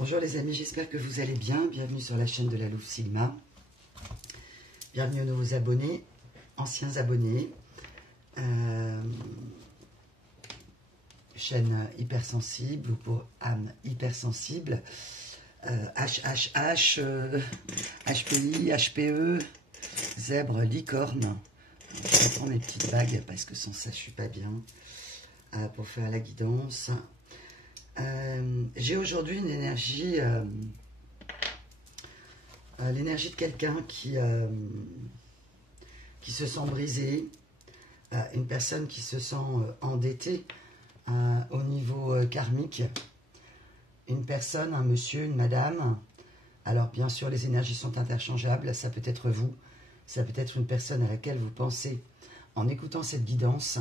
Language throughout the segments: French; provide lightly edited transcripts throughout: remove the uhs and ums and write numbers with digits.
Bonjour les amis, j'espère que vous allez bien. Bienvenue sur la chaîne de la Louve Silma. Bienvenue aux nouveaux abonnés, anciens abonnés. Chaîne hypersensible ou pour âme hypersensible. HHH, HPI, HPE, zèbre, licorne. Je vais prendre mes petites bagues parce que sans ça je suis pas bien. Pour faire la guidance. J'ai aujourd'hui une énergie, l'énergie de quelqu'un qui se sent brisé, une personne qui se sent endettée au niveau karmique, une personne, un monsieur, une madame. Alors bien sûr les énergies sont interchangeables, ça peut être vous, ça peut être une personne à laquelle vous pensez en écoutant cette guidance.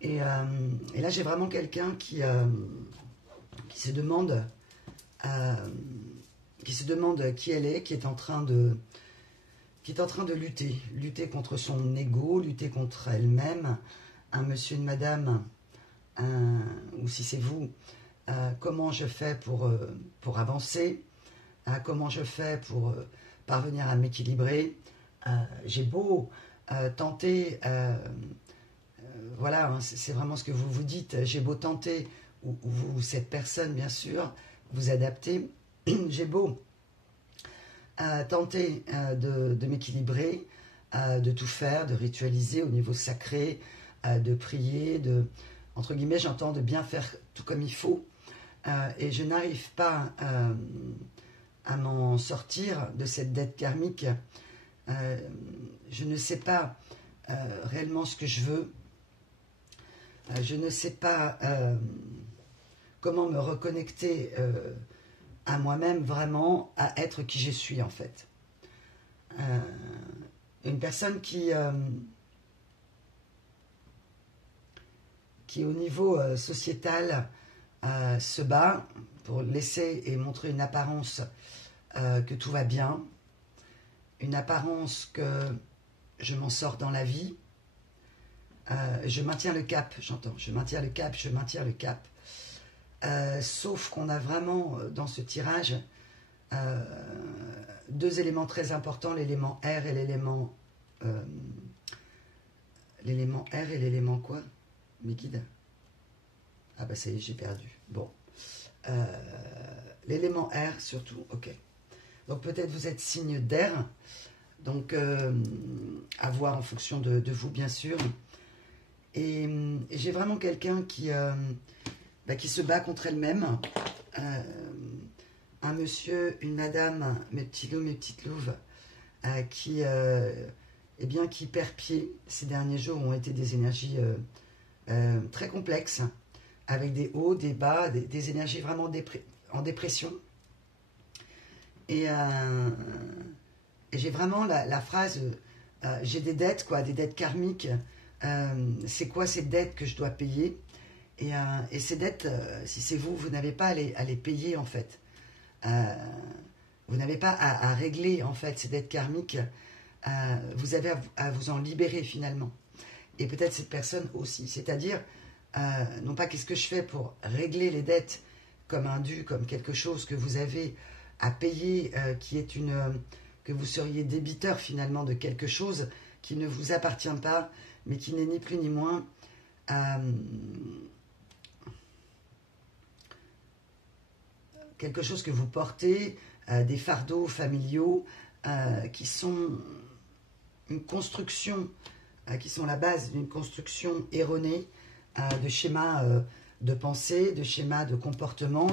Et là j'ai vraiment quelqu'un qui se demande qui elle est, qui est en train de lutter contre son ego, lutter contre elle-même, un monsieur, une madame, ou si c'est vous, comment je fais pour avancer, comment je fais pour parvenir à m'équilibrer. J'ai beau tenter, voilà, hein, c'est vraiment ce que vous vous dites, j'ai beau tenter, ou cette personne, bien sûr, vous adaptez. J'ai beau tenter de m'équilibrer, de tout faire, de ritualiser au niveau sacré, de prier, entre guillemets, j'entends de bien faire tout comme il faut, et je n'arrive pas à m'en sortir de cette dette karmique. Je ne sais pas réellement ce que je veux. Je ne sais pas comment me reconnecter à moi-même vraiment, à être qui je suis en fait. Une personne qui au niveau sociétal se bat pour laisser et montrer une apparence que tout va bien, une apparence que je m'en sors dans la vie. Je maintiens le cap, j'entends, je maintiens le cap, je maintiens le cap. Sauf qu'on a vraiment dans ce tirage deux éléments très importants, l'élément R et l'élément quoi? Mes guides? Ah bah ça y est, j'ai perdu. Bon. L'élément R surtout, ok. Donc peut-être vous êtes signe d'air, donc à voir en fonction de vous bien sûr. Et j'ai vraiment quelqu'un qui se bat contre elle-même. Un monsieur, une madame, mes petits loups, mes petites louves, qui perd pied. Ces derniers jours ont été des énergies très complexes, avec des hauts, des bas, des énergies vraiment en dépression. Et j'ai vraiment la phrase, j'ai des dettes, quoi, des dettes karmiques. C'est quoi ces dettes que je dois payer? Et ces dettes, si c'est vous, vous n'avez pas à les payer en fait. Vous n'avez pas à régler en fait ces dettes karmiques. Vous avez à vous en libérer finalement. Et peut-être cette personne aussi. C'est-à-dire, non pas qu'est-ce que je fais pour régler les dettes comme un dû, comme quelque chose que vous avez à payer, qui est que vous seriez débiteur finalement de quelque chose qui ne vous appartient pas, mais qui n'est ni plus ni moins quelque chose que vous portez, des fardeaux familiaux qui sont une construction, qui sont la base d'une construction erronée de schémas de pensée, de schémas de comportement,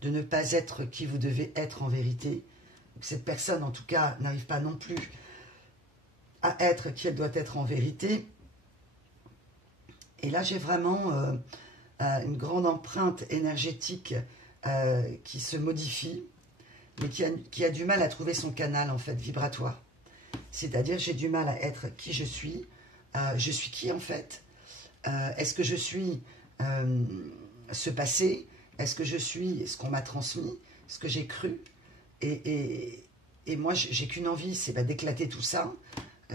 de ne pas être qui vous devez être en vérité. Donc cette personne, en tout cas, n'arrive pas non plus à être qui elle doit être en vérité. Et là, j'ai vraiment une grande empreinte énergétique qui se modifie, mais qui a du mal à trouver son canal, en fait, vibratoire. C'est-à-dire, j'ai du mal à être qui je suis. Je suis qui, en fait? Est-ce que je suis ce passé? Est-ce que je suis ce qu'on m'a transmis? Ce que j'ai cru? Et moi, j'ai qu'une envie, c'est d'éclater tout ça.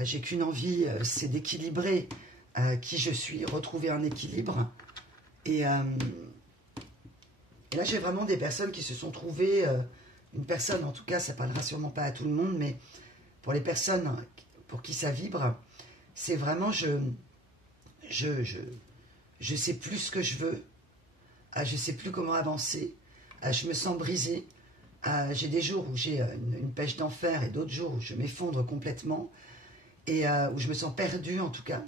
J'ai qu'une envie, c'est d'équilibrer qui je suis, retrouver un équilibre. Et Et là, j'ai vraiment des personnes qui se sont trouvées, une personne en tout cas, ça parlera sûrement pas à tout le monde, mais pour les personnes pour qui ça vibre, c'est vraiment je sais plus ce que je veux, je sais plus comment avancer, je me sens brisée, j'ai des jours où j'ai une pêche d'enfer et d'autres jours où je m'effondre complètement et où je me sens perdue en tout cas.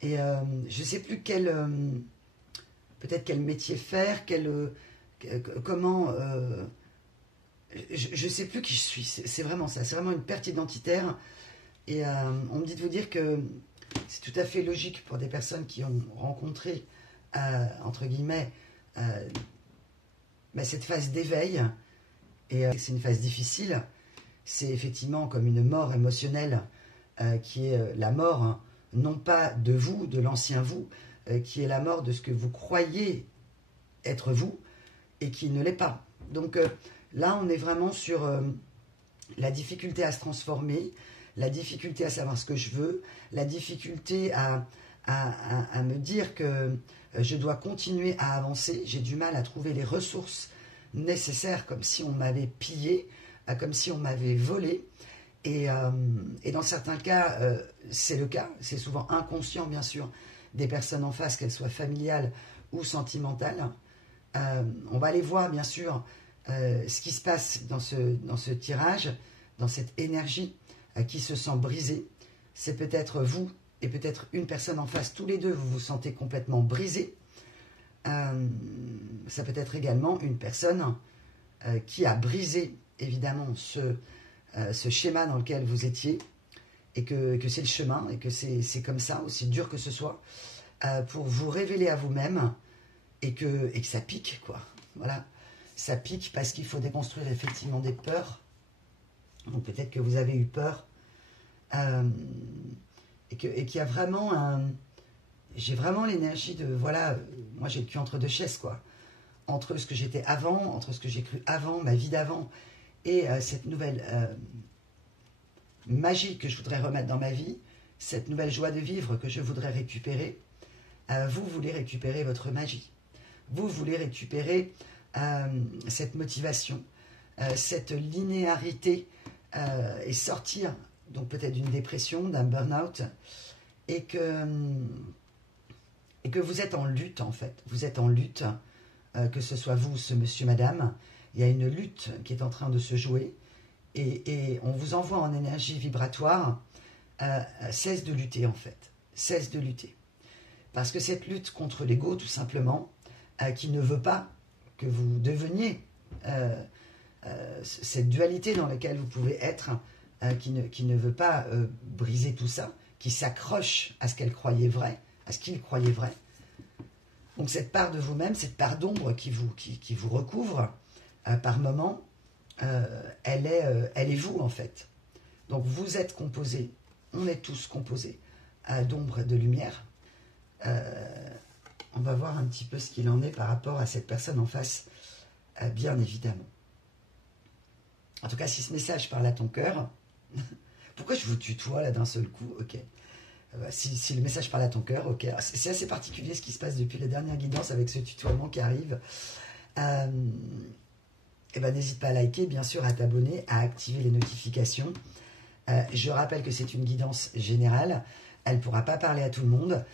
Et je sais plus peut-être quel métier faire, comment... je sais plus qui je suis, c'est vraiment ça, c'est vraiment une perte identitaire. Et on me dit de vous dire que c'est tout à fait logique pour des personnes qui ont rencontré, entre guillemets, cette phase d'éveil. Et c'est une phase difficile. C'est effectivement comme une mort émotionnelle qui est la mort, hein, non pas de vous, de l'ancien vous, qui est la mort de ce que vous croyez être vous et qui ne l'est pas. Donc là, on est vraiment sur la difficulté à se transformer, la difficulté à savoir ce que je veux, la difficulté à me dire que je dois continuer à avancer. J'ai du mal à trouver les ressources nécessaires, comme si on m'avait pillé, comme si on m'avait volé. Et dans certains cas, c'est le cas. C'est souvent inconscient, bien sûr, des personnes en face, qu'elles soient familiales ou sentimentales. On va aller voir, bien sûr, ce qui se passe dans ce tirage, dans cette énergie qui se sent brisée. C'est peut-être vous et peut-être une personne en face. Tous les deux, vous vous sentez complètement brisés. Ça peut être également une personne qui a brisé, évidemment, ce schéma dans lequel vous étiez et que c'est le chemin et que c'est comme ça, aussi dur que ce soit, pour vous révéler à vous-même et que ça pique, quoi. Voilà, ça pique parce qu'il faut déconstruire effectivement des peurs. Donc peut-être que vous avez eu peur et qu'il y a vraiment j'ai vraiment l'énergie de, voilà, moi j'ai le cul entre deux chaises, quoi. Entre ce que j'étais avant, entre ce que j'ai cru avant, ma vie d'avant, et cette nouvelle magie que je voudrais remettre dans ma vie, cette nouvelle joie de vivre que je voudrais récupérer. Vous voulez récupérer votre magie. Vous voulez récupérer cette motivation, cette linéarité et sortir donc peut-être d'une dépression, d'un burn-out et que vous êtes en lutte en fait. Vous êtes en lutte, que ce soit vous, ce monsieur, madame. Il y a une lutte qui est en train de se jouer et on vous envoie en énergie vibratoire. Cesse de lutter en fait. Cesse de lutter. Parce que cette lutte contre l'ego, tout simplement, qui ne veut pas que vous deveniez cette dualité dans laquelle vous pouvez être, qui ne veut pas briser tout ça, qui s'accroche à ce qu'elle croyait vrai, à ce qu'il croyait vrai. Donc cette part de vous-même, cette part d'ombre qui vous recouvre par moments, elle est vous en fait. Donc vous êtes composé, on est tous composés d'ombre et de lumière. On va voir un petit peu ce qu'il en est par rapport à cette personne en face, bien évidemment. En tout cas, si ce message parle à ton cœur, pourquoi je vous tutoie là d'un seul coup? Ok. Si le message parle à ton cœur, ok. C'est assez particulier ce qui se passe depuis la dernière guidance avec ce tutoiement qui arrive. Et ben, n'hésite pas à liker, bien sûr, à t'abonner, à activer les notifications. Je rappelle que c'est une guidance générale. Elle ne pourra pas parler à tout le monde.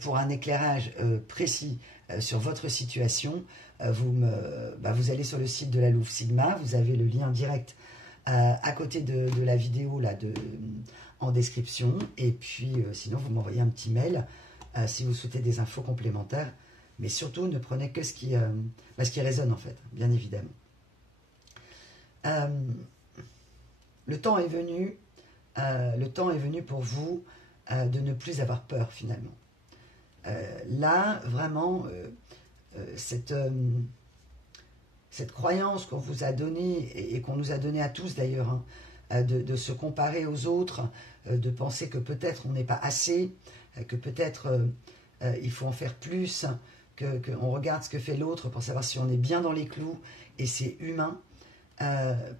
Pour un éclairage précis sur votre situation, vous allez sur le site de la Louve Sigma. Vous avez le lien direct à côté de la vidéo là, en description. Et puis, sinon, vous m'envoyez un petit mail si vous souhaitez des infos complémentaires. Mais surtout, ne prenez que ce qui résonne, en fait, bien évidemment. Le temps est venu pour vous de ne plus avoir peur, finalement. Là, vraiment, cette croyance qu'on vous a donnée et qu'on nous a donnée à tous d'ailleurs, hein, de se comparer aux autres, de penser que peut-être on n'est pas assez, que peut-être il faut en faire plus, qu'on regarde ce que fait l'autre pour savoir si on est bien dans les clous et c'est humain.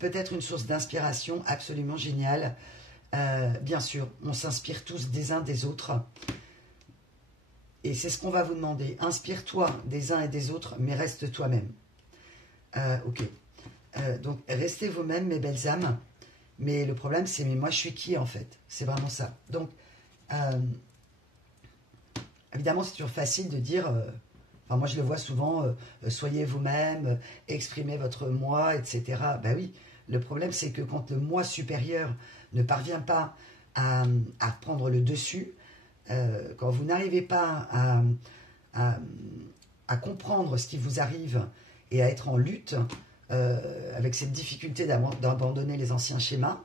Peut-être une source d'inspiration absolument géniale. Bien sûr, on s'inspire tous des uns des autres. Et c'est ce qu'on va vous demander. Inspire-toi des uns et des autres, mais reste toi-même. Ok. Donc, restez vous-même, mes belles âmes. Mais le problème, c'est, mais moi, je suis qui, en fait? C'est vraiment ça. Donc, évidemment, c'est toujours facile de dire... enfin, moi, je le vois souvent, soyez vous-même, exprimez votre moi, etc. Ben oui, le problème, c'est que quand le moi supérieur ne parvient pas à prendre le dessus, quand vous n'arrivez pas à comprendre ce qui vous arrive et à être en lutte avec cette difficulté d'abandonner les anciens schémas,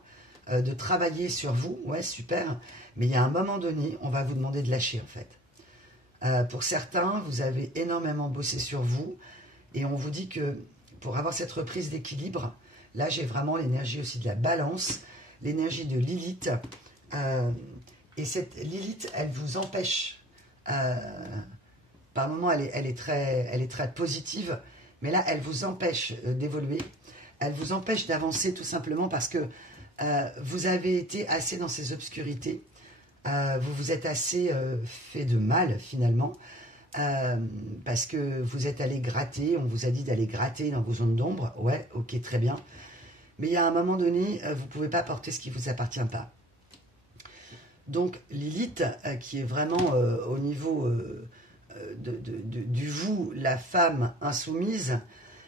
de travailler sur vous, ouais, super, mais il y a un moment donné, on va vous demander de lâcher, en fait. Pour certains, vous avez énormément bossé sur vous, et on vous dit que pour avoir cette reprise d'équilibre, là, j'ai vraiment l'énergie aussi de la balance, l'énergie de Lilith, et cette Lilith, elle vous empêche, par moments, elle est très positive, mais là, elle vous empêche d'évoluer, elle vous empêche d'avancer tout simplement parce que vous avez été assez dans ces obscurités, vous vous êtes assez fait de mal finalement, parce que vous êtes allé gratter, on vous a dit d'aller gratter dans vos zones d'ombre, ouais, ok, très bien, mais il y a un moment donné, vous ne pouvez pas porter ce qui ne vous appartient pas. Donc Lilith, qui est vraiment au niveau du vous, la femme insoumise,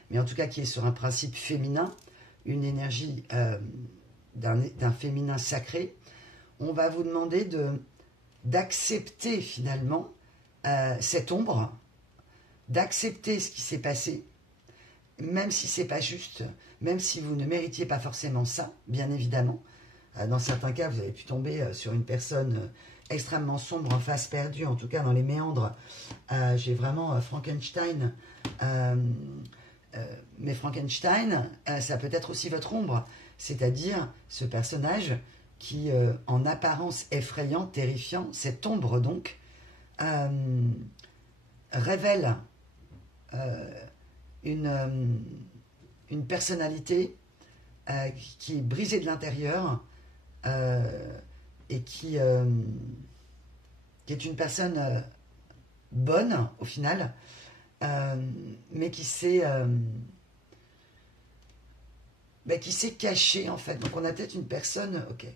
mais en tout cas qui est sur un principe féminin, une énergie d'un féminin sacré, on va vous demander d'accepter finalement cette ombre, d'accepter ce qui s'est passé, même si c'est pas juste, même si vous ne méritiez pas forcément ça, bien évidemment. Dans certains cas, vous avez pu tomber sur une personne extrêmement sombre, en face perdue, en tout cas dans les méandres. J'ai vraiment Frankenstein, mais Frankenstein, ça peut être aussi votre ombre, c'est-à-dire ce personnage qui, en apparence effrayant, terrifiant, cette ombre donc, révèle une personnalité qui est brisée de l'intérieur et qui est une personne bonne au final, mais qui s'est cachée en fait. Donc on a peut-être une personne, ok,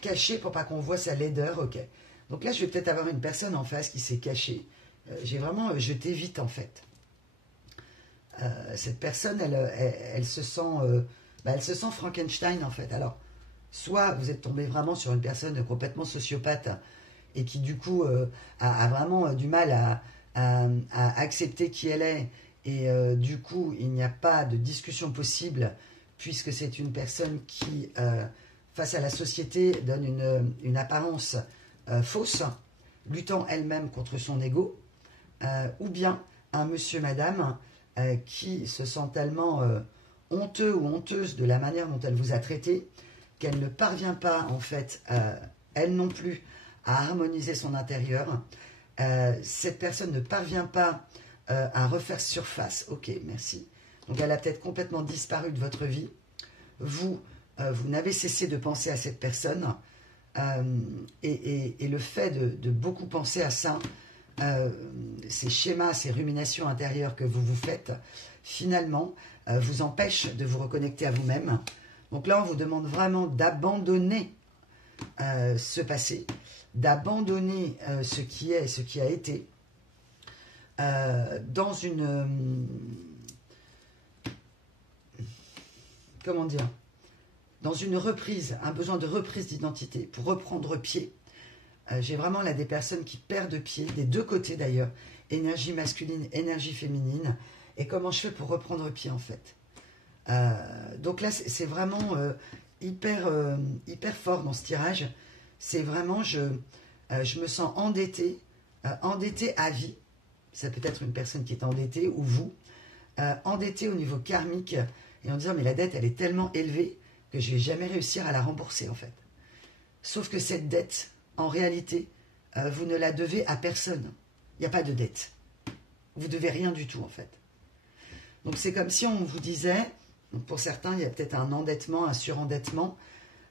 cachée pour pas qu'on voit sa laideur, ok. Donc là je vais peut-être avoir une personne en face qui s'est cachée. J'ai vraiment jeté vite en fait. Cette personne, elle se sent, elle se sent Frankenstein en fait. Alors, soit vous êtes tombé vraiment sur une personne complètement sociopathe et qui du coup a vraiment du mal à accepter qui elle est, et du coup il n'y a pas de discussion possible puisque c'est une personne qui, face à la société, donne une apparence fausse, luttant elle-même contre son ego, ou bien un monsieur, madame, qui se sent tellement honteux ou honteuse de la manière dont elle vous a traité, qu'elle ne parvient pas, en fait, elle non plus, à harmoniser son intérieur. Cette personne ne parvient pas à refaire surface. Ok, merci. Donc elle a peut-être complètement disparu de votre vie. Vous n'avez cessé de penser à cette personne. Et le fait de beaucoup penser à ça, ces schémas, ces ruminations intérieures que vous vous faites, finalement, vous empêchent de vous reconnecter à vous-même. Donc là, on vous demande vraiment d'abandonner ce passé, d'abandonner ce qui est, ce qui a été, dans une... comment dire, dans une reprise, un besoin de reprise d'identité, pour reprendre pied. J'ai vraiment là des personnes qui perdent pied, des deux côtés d'ailleurs, énergie masculine, énergie féminine, et comment je fais pour reprendre pied en fait. Donc là, c'est vraiment hyper fort dans ce tirage. C'est vraiment, je me sens endettée, endettée à vie. Ça peut être une personne qui est endettée, ou vous, endettée au niveau karmique, et en disant, mais la dette, elle est tellement élevée que je ne vais jamais réussir à la rembourser, en fait. Sauf que cette dette, en réalité, vous ne la devez à personne. Il n'y a pas de dette. Vous ne devez rien du tout, en fait. Donc c'est comme si on vous disait, donc pour certains, il y a peut-être un endettement, un surendettement,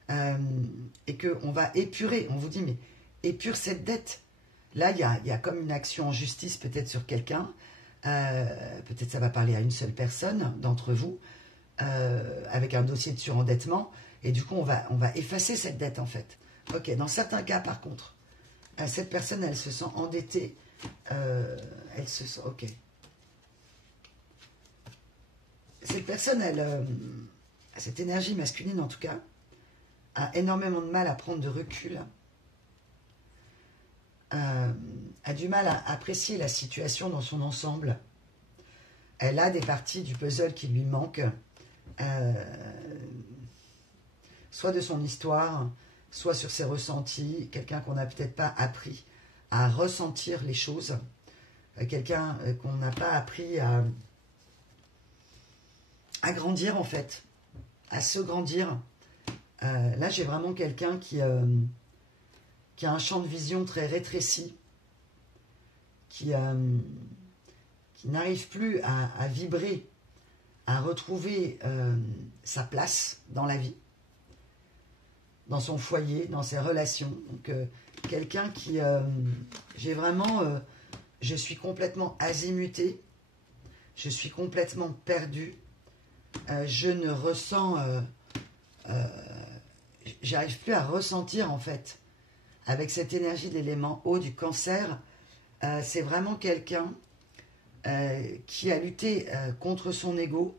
et qu'on va épurer. On vous dit, mais épure cette dette. Là, il y a comme une action en justice peut-être sur quelqu'un, Peut-être ça va parler à une seule personne d'entre vous, avec un dossier de surendettement. Et du coup, on va effacer cette dette, en fait. Ok, dans certains cas, par contre, cette personne, elle se sent endettée. Elle se sent... Ok. Cette personne, cette énergie masculine, en tout cas, a énormément de mal à prendre de recul. A du mal à apprécier la situation dans son ensemble. Elle a des parties du puzzle qui lui manquent, soit de son histoire, soit sur ses ressentis, quelqu'un qu'on n'a peut-être pas appris à ressentir les choses, quelqu'un qu'on n'a pas appris à grandir en fait, à se grandir. Là j'ai vraiment quelqu'un qui a un champ de vision très rétréci, qui n'arrive plus à vibrer, à retrouver sa place dans la vie, dans son foyer, dans ses relations. Donc quelqu'un qui... j'ai vraiment... je suis complètement azimuté, je suis complètement perdu, je ne ressens... j'arrive plus à ressentir en fait, avec cette énergie de l'élément eau du cancer. C'est vraiment quelqu'un qui a lutté contre son ego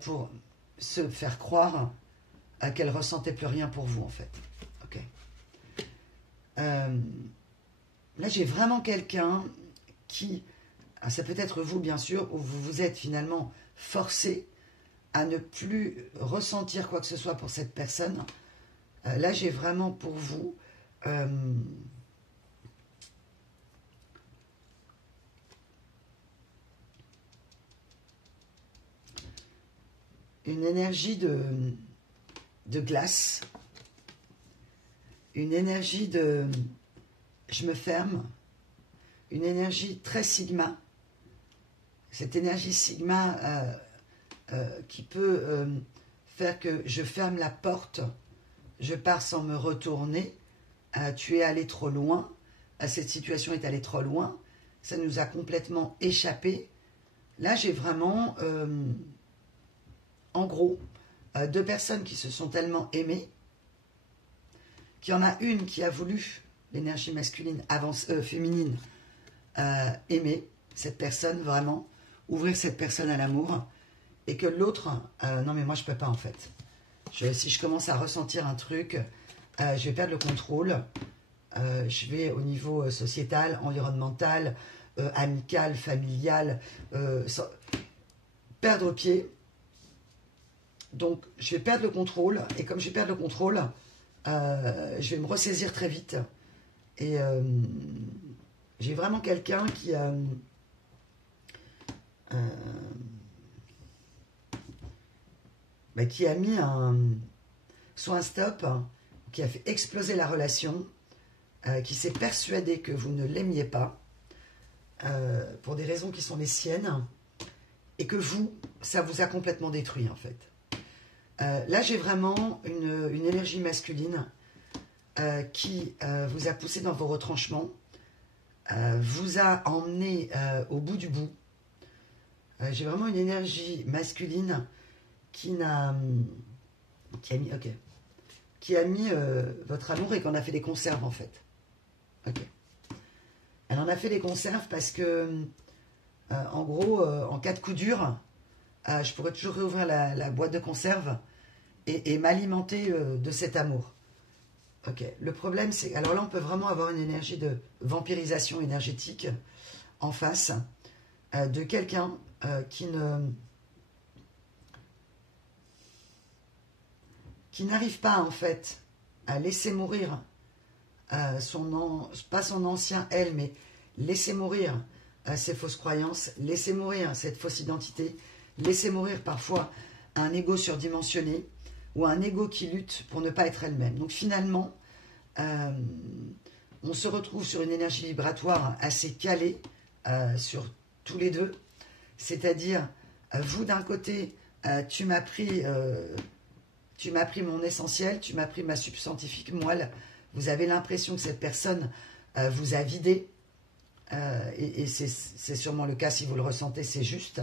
pour se faire croire qu'elle ressentait plus rien pour vous en fait. Ok. Là j'ai vraiment quelqu'un qui, ça peut être vous bien sûr, où vous vous êtes finalement forcé à ne plus ressentir quoi que ce soit pour cette personne. Là j'ai vraiment pour vous une énergie de glace, une énergie de je me ferme, une énergie très sigma, cette énergie sigma qui peut faire que je ferme la porte, je pars sans me retourner, tu es allé trop loin, cette situation est allée trop loin, ça nous a complètement échappé. Là j'ai vraiment... en gros, deux personnes qui se sont tellement aimées, qu'il y en a une qui a voulu l'énergie masculine, féminine, aimer cette personne vraiment, ouvrir cette personne à l'amour, et que l'autre, non mais moi je peux pas en fait. Si je commence à ressentir un truc, je vais perdre le contrôle, je vais au niveau sociétal, environnemental, amical, familial, perdre pied. Donc, je vais perdre le contrôle. Et comme je vais perdre le contrôle, je vais me ressaisir très vite. Et j'ai vraiment quelqu'un qui a... qui a mis soit un stop, qui a fait exploser la relation, qui s'est persuadé que vous ne l'aimiez pas, pour des raisons qui sont les siennes, et que vous, ça vous a complètement détruit en fait. Là, j'ai vraiment une énergie masculine qui vous a poussé dans vos retranchements, vous a emmené au bout du bout. J'ai vraiment une énergie masculine qui a mis votre amour et qu'on a fait des conserves en fait. Ok. Elle en a fait des conserves parce que, en gros, en cas de coup dur, je pourrais toujours réouvrir la boîte de conserve et m'alimenter de cet amour. Ok. Le problème, c'est... Alors là, on peut vraiment avoir une énergie de vampirisation énergétique en face de quelqu'un qui n'arrive pas, en fait, à laisser mourir pas son ancien elle, mais laisser mourir ses fausses croyances, laisser mourir cette fausse identité, laisser mourir parfois un ego surdimensionné, ou un ego qui lutte pour ne pas être elle-même. Donc finalement, on se retrouve sur une énergie vibratoire assez calée sur tous les deux. C'est-à-dire, vous d'un côté, tu m'as pris mon essentiel, tu m'as pris ma substantifique moelle. Vous avez l'impression que cette personne vous a vidé, et c'est sûrement le cas si vous le ressentez, c'est juste,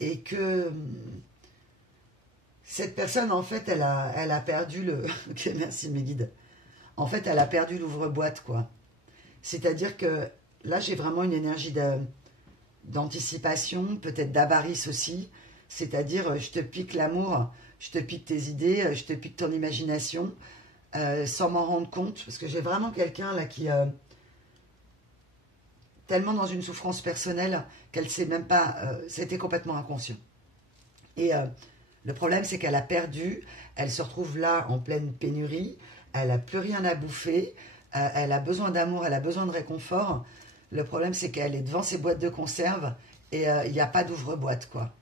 et que cette personne, en fait, elle a perdu le... Ok, merci mes guides. En fait, elle a perdu l'ouvre-boîte, quoi. C'est-à-dire que là, j'ai vraiment une énergie d'anticipation, peut-être d'avarice aussi. C'est-à-dire, je te pique l'amour, je te pique tes idées, je te pique ton imagination, sans m'en rendre compte. Parce que j'ai vraiment quelqu'un là qui... tellement dans une souffrance personnelle qu'elle ne sait même pas... c'était complètement inconscient. Et le problème, c'est qu'elle a perdu, elle se retrouve là en pleine pénurie, elle n'a plus rien à bouffer, elle a besoin d'amour, elle a besoin de réconfort. Le problème, c'est qu'elle est devant ses boîtes de conserve et il n'y a pas d'ouvre-boîte, quoi.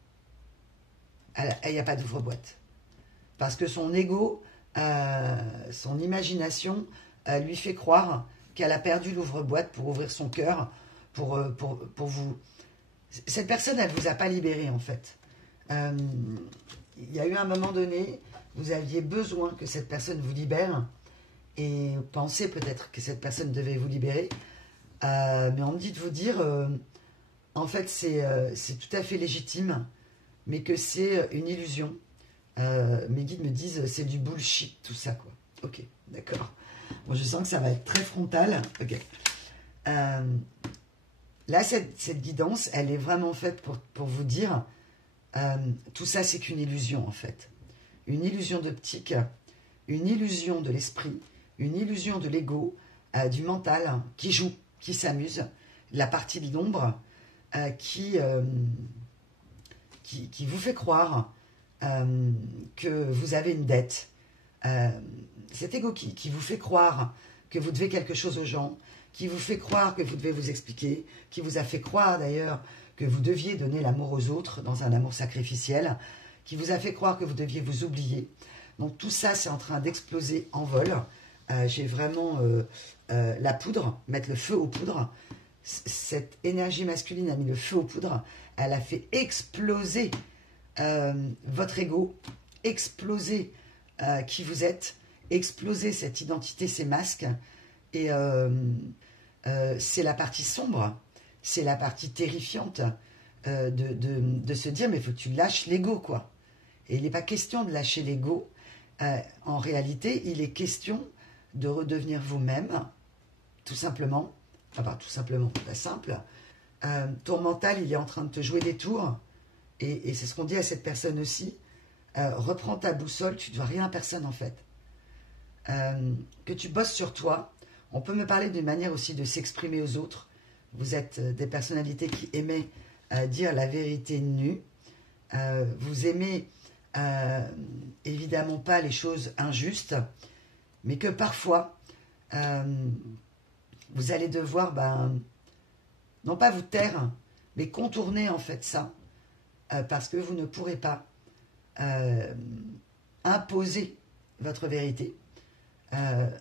Il n'y a pas d'ouvre-boîte. Parce que son ego, son imagination, lui fait croire qu'elle a perdu l'ouvre-boîte pour ouvrir son cœur, pour vous... Cette personne, elle ne vous a pas libéré, en fait. Il y a eu un moment donné, vous aviez besoin que cette personne vous libère, et pensez peut-être que cette personne devait vous libérer, mais on me dit de vous dire, en fait, c'est tout à fait légitime, mais que c'est une illusion. Mes guides me disent, c'est du bullshit, tout ça, quoi. Ok, d'accord. Bon, je sens que ça va être très frontal. Ok. Là, cette guidance, elle est vraiment faite pour vous dire, tout ça, c'est qu'une illusion, en fait. Une illusion d'optique, une illusion de l'esprit, une illusion de l'ego, du mental, qui joue, qui s'amuse, la partie de l'ombre, qui vous fait croire que vous avez une dette. Cet ego qui vous fait croire que vous devez quelque chose aux gens, qui vous fait croire que vous devez vous expliquer, qui vous a fait croire d'ailleurs que vous deviez donner l'amour aux autres dans un amour sacrificiel, qui vous a fait croire que vous deviez vous oublier. Donc tout ça, c'est en train d'exploser en vol. J'ai vraiment la poudre, mettre le feu aux poudres. Cette énergie masculine a mis le feu aux poudres. Elle a fait exploser votre ego, exploser qui vous êtes, exploser cette identité, ces masques. Et c'est la partie sombre, c'est la partie terrifiante de se dire, mais il faut que tu lâches l'ego, quoi. Et il n'est pas question de lâcher l'ego. En réalité, il est question de redevenir vous-même, tout simplement. Enfin, pas tout simplement, pas simple. Ton mental, il est en train de te jouer des tours. Et c'est ce qu'on dit à cette personne aussi. Reprends ta boussole, tu ne dois rien à personne, en fait. Que tu bosses sur toi. On peut me parler d'une manière aussi de s'exprimer aux autres. Vous êtes des personnalités qui aimaient dire la vérité nue. Vous aimez évidemment pas les choses injustes, mais que parfois, vous allez devoir, non pas vous taire, mais contourner en fait ça, parce que vous ne pourrez pas imposer votre vérité,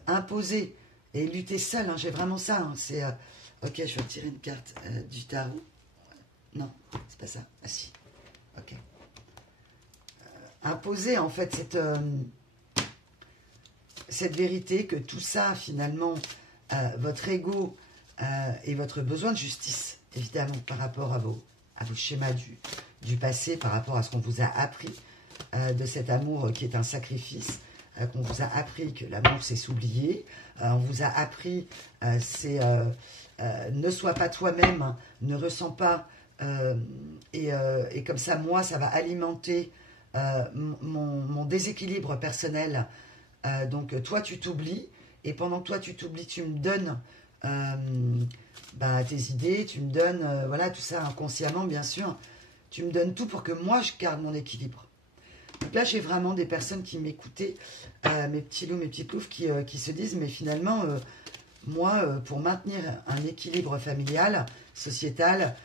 imposer et lutter seul, hein, j'ai vraiment ça, hein, c'est... ok, je vais retirer une carte du tarot. Non, c'est pas ça. Ah si, ok. Imposer en fait cette vérité que tout ça, finalement, votre ego et votre besoin de justice, évidemment, par rapport à vos schémas du passé, par rapport à ce qu'on vous a appris de cet amour qui est un sacrifice, qu'on vous a appris que l'amour c'est s'oublier, on vous a appris c'est ne sois pas toi-même, hein, ne ressens pas, et comme ça moi ça va alimenter mon déséquilibre personnel, donc toi tu t'oublies, et pendant que toi tu t'oublies, tu me donnes tes idées, tu me donnes voilà tout ça inconsciemment bien sûr, tu me donnes tout pour que moi je garde mon équilibre. Donc là, j'ai vraiment des personnes qui m'écoutaient, mes petits loups, mes petites louves, qui se disent, mais finalement, moi, pour maintenir un équilibre familial, sociétal,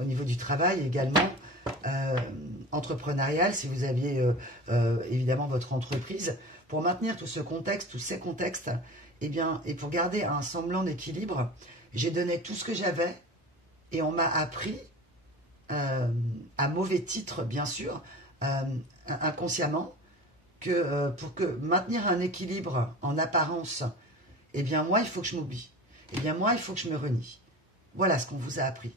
au niveau du travail également, entrepreneurial, si vous aviez évidemment votre entreprise, pour maintenir tout ce contexte, tous ces contextes, eh bien, et pour garder un semblant d'équilibre, j'ai donné tout ce que j'avais, et on m'a appris, à mauvais titre, bien sûr, inconsciemment, que pour maintenir un équilibre en apparence, eh bien moi il faut que je m'oublie, Eh bien moi, il faut que je me renie. Voilà ce qu'on vous a appris.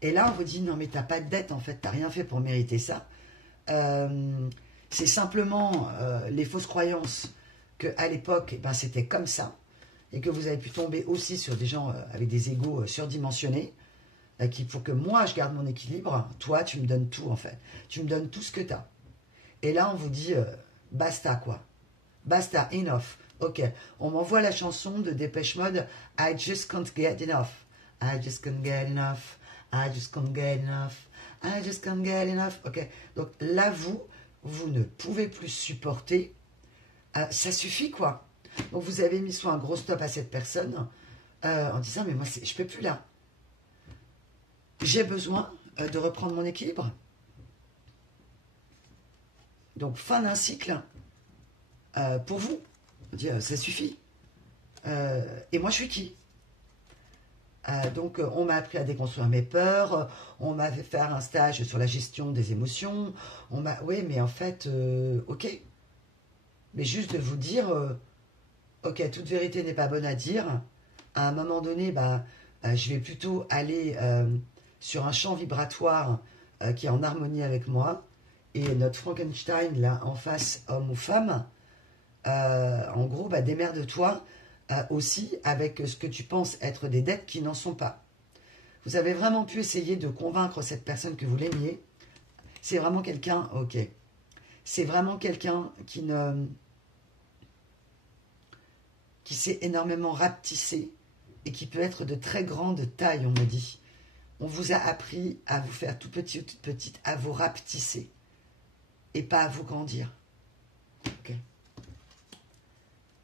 Et là, on vous dit, non mais t'as pas de dette, en fait, t'as rien fait pour mériter ça. C'est simplement les fausses croyances qu'à l'époque, ben, c'était comme ça, et que vous avez pu tomber aussi sur des gens avec des égos surdimensionnés, qu'il faut que moi, je garde mon équilibre. Toi, tu me donnes tout, en fait. Tu me donnes tout ce que tu as. Et là, on vous dit, basta, quoi. Basta, enough. Ok, on m'envoie la chanson de Dépêche Mode, I just can't get enough. I just can't get enough. I just can't get enough. I just can't get enough. Ok, donc là, vous ne pouvez plus supporter. Ça suffit, quoi. Donc vous avez mis soit un gros stop à cette personne en disant, mais moi, je peux plus là. J'ai besoin de reprendre mon équilibre. Donc, fin d'un cycle pour vous. On dit, ça suffit. Et moi, je suis qui? Donc, on m'a appris à déconstruire mes peurs. On m'a fait faire un stage sur la gestion des émotions. Oui, mais en fait, ok. Mais juste de vous dire, ok, toute vérité n'est pas bonne à dire. À un moment donné, je vais plutôt aller sur un champ vibratoire qui est en harmonie avec moi. Et notre Frankenstein, là, en face, homme ou femme, en gros, démerde-toi aussi avec ce que tu penses être des dettes qui n'en sont pas. Vous avez vraiment pu essayer de convaincre cette personne que vous l'aimiez. C'est vraiment quelqu'un, ok. C'est vraiment quelqu'un qui s'est énormément rapetissé et qui peut être de très grande taille, on me dit. On vous a appris à vous faire tout petit ou toute petite, à vous rapetisser et pas à vous grandir. Ok.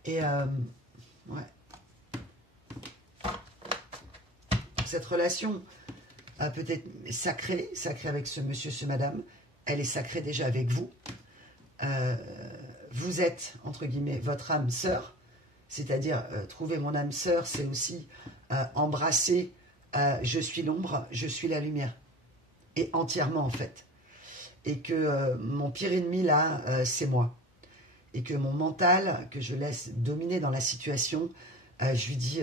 Et ouais. Cette relation peut-être sacrée avec ce monsieur, ce madame, elle est sacrée déjà avec vous. Vous êtes, entre guillemets, votre âme sœur, c'est-à-dire trouver mon âme sœur, c'est aussi embrasser je suis l'ombre, je suis la lumière. Et entièrement, en fait. Et que mon pire ennemi, là, c'est moi. Et que mon mental, que je laisse dominer dans la situation, je lui dis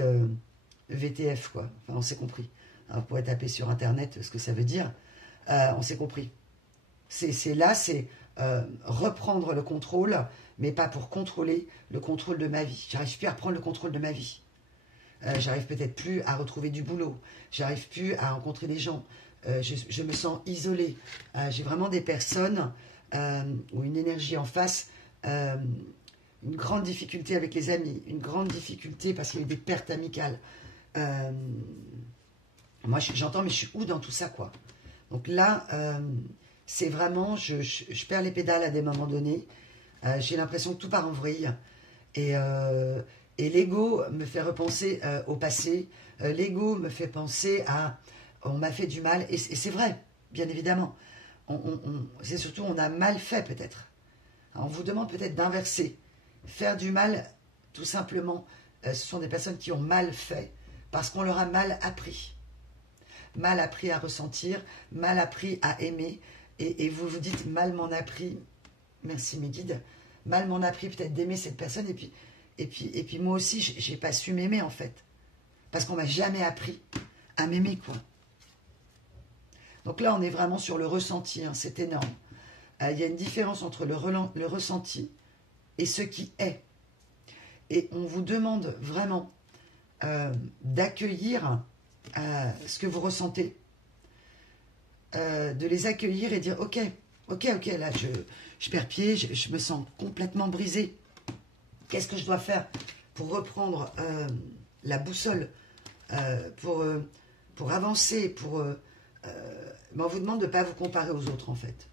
VTF, quoi. Enfin, on s'est compris. Alors, vous pourrez taper sur Internet ce que ça veut dire. On s'est compris. C'est reprendre le contrôle, mais pas pour contrôler le contrôle de ma vie. J'arrive plus à reprendre le contrôle de ma vie. J'arrive peut-être plus à retrouver du boulot. J'arrive plus à rencontrer des gens. Je me sens isolée. J'ai vraiment des personnes ou une énergie en face, une grande difficulté avec les amis, une grande difficulté parce qu'il y a eu des pertes amicales. Moi, j'entends, mais je suis où dans tout ça, quoi? Donc là, c'est vraiment, je perds les pédales à des moments donnés. J'ai l'impression que tout part en vrille. Et l'ego me fait repenser au passé. L'ego me fait penser à on m'a fait du mal. Et c'est vrai, bien évidemment. C'est surtout on a mal fait peut-être. On vous demande peut-être d'inverser. Faire du mal, tout simplement, ce sont des personnes qui ont mal fait parce qu'on leur a mal appris. Mal appris à ressentir, mal appris à aimer. Et vous vous dites, mal m'en a appris, merci mes guides, mal m'en a appris peut-être d'aimer cette personne. Et puis moi aussi, j'ai pas su m'aimer en fait. Parce qu'on m'a jamais appris à m'aimer, quoi. Donc là, on est vraiment sur le ressenti, hein, c'est énorme. Il y a une différence entre le ressenti et ce qui est. Et on vous demande vraiment d'accueillir ce que vous ressentez. De les accueillir et dire ok, là je perds pied, je me sens complètement brisée. Qu'est-ce que je dois faire pour reprendre la boussole, pour avancer, mais on vous demande de ne pas vous comparer aux autres en fait.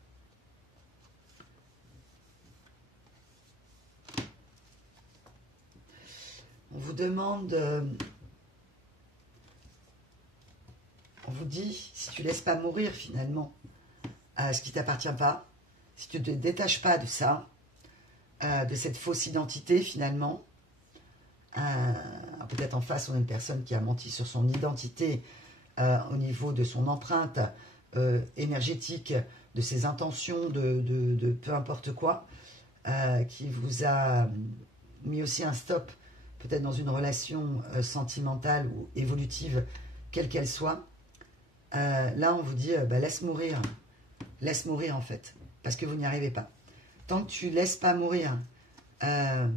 On vous demande, on vous dit, si tu ne laisses pas mourir finalement ce qui ne t'appartient pas, si tu ne te détaches pas de ça, de cette fausse identité finalement, peut-être en face on a une personne qui a menti sur son identité au niveau de son empreinte énergétique, de ses intentions, de peu importe quoi, qui vous a mis aussi un stop peut-être dans une relation sentimentale ou évolutive, quelle qu'elle soit, là on vous dit laisse mourir en fait, parce que vous n'y arrivez pas. Tant que tu laisses pas mourir, tant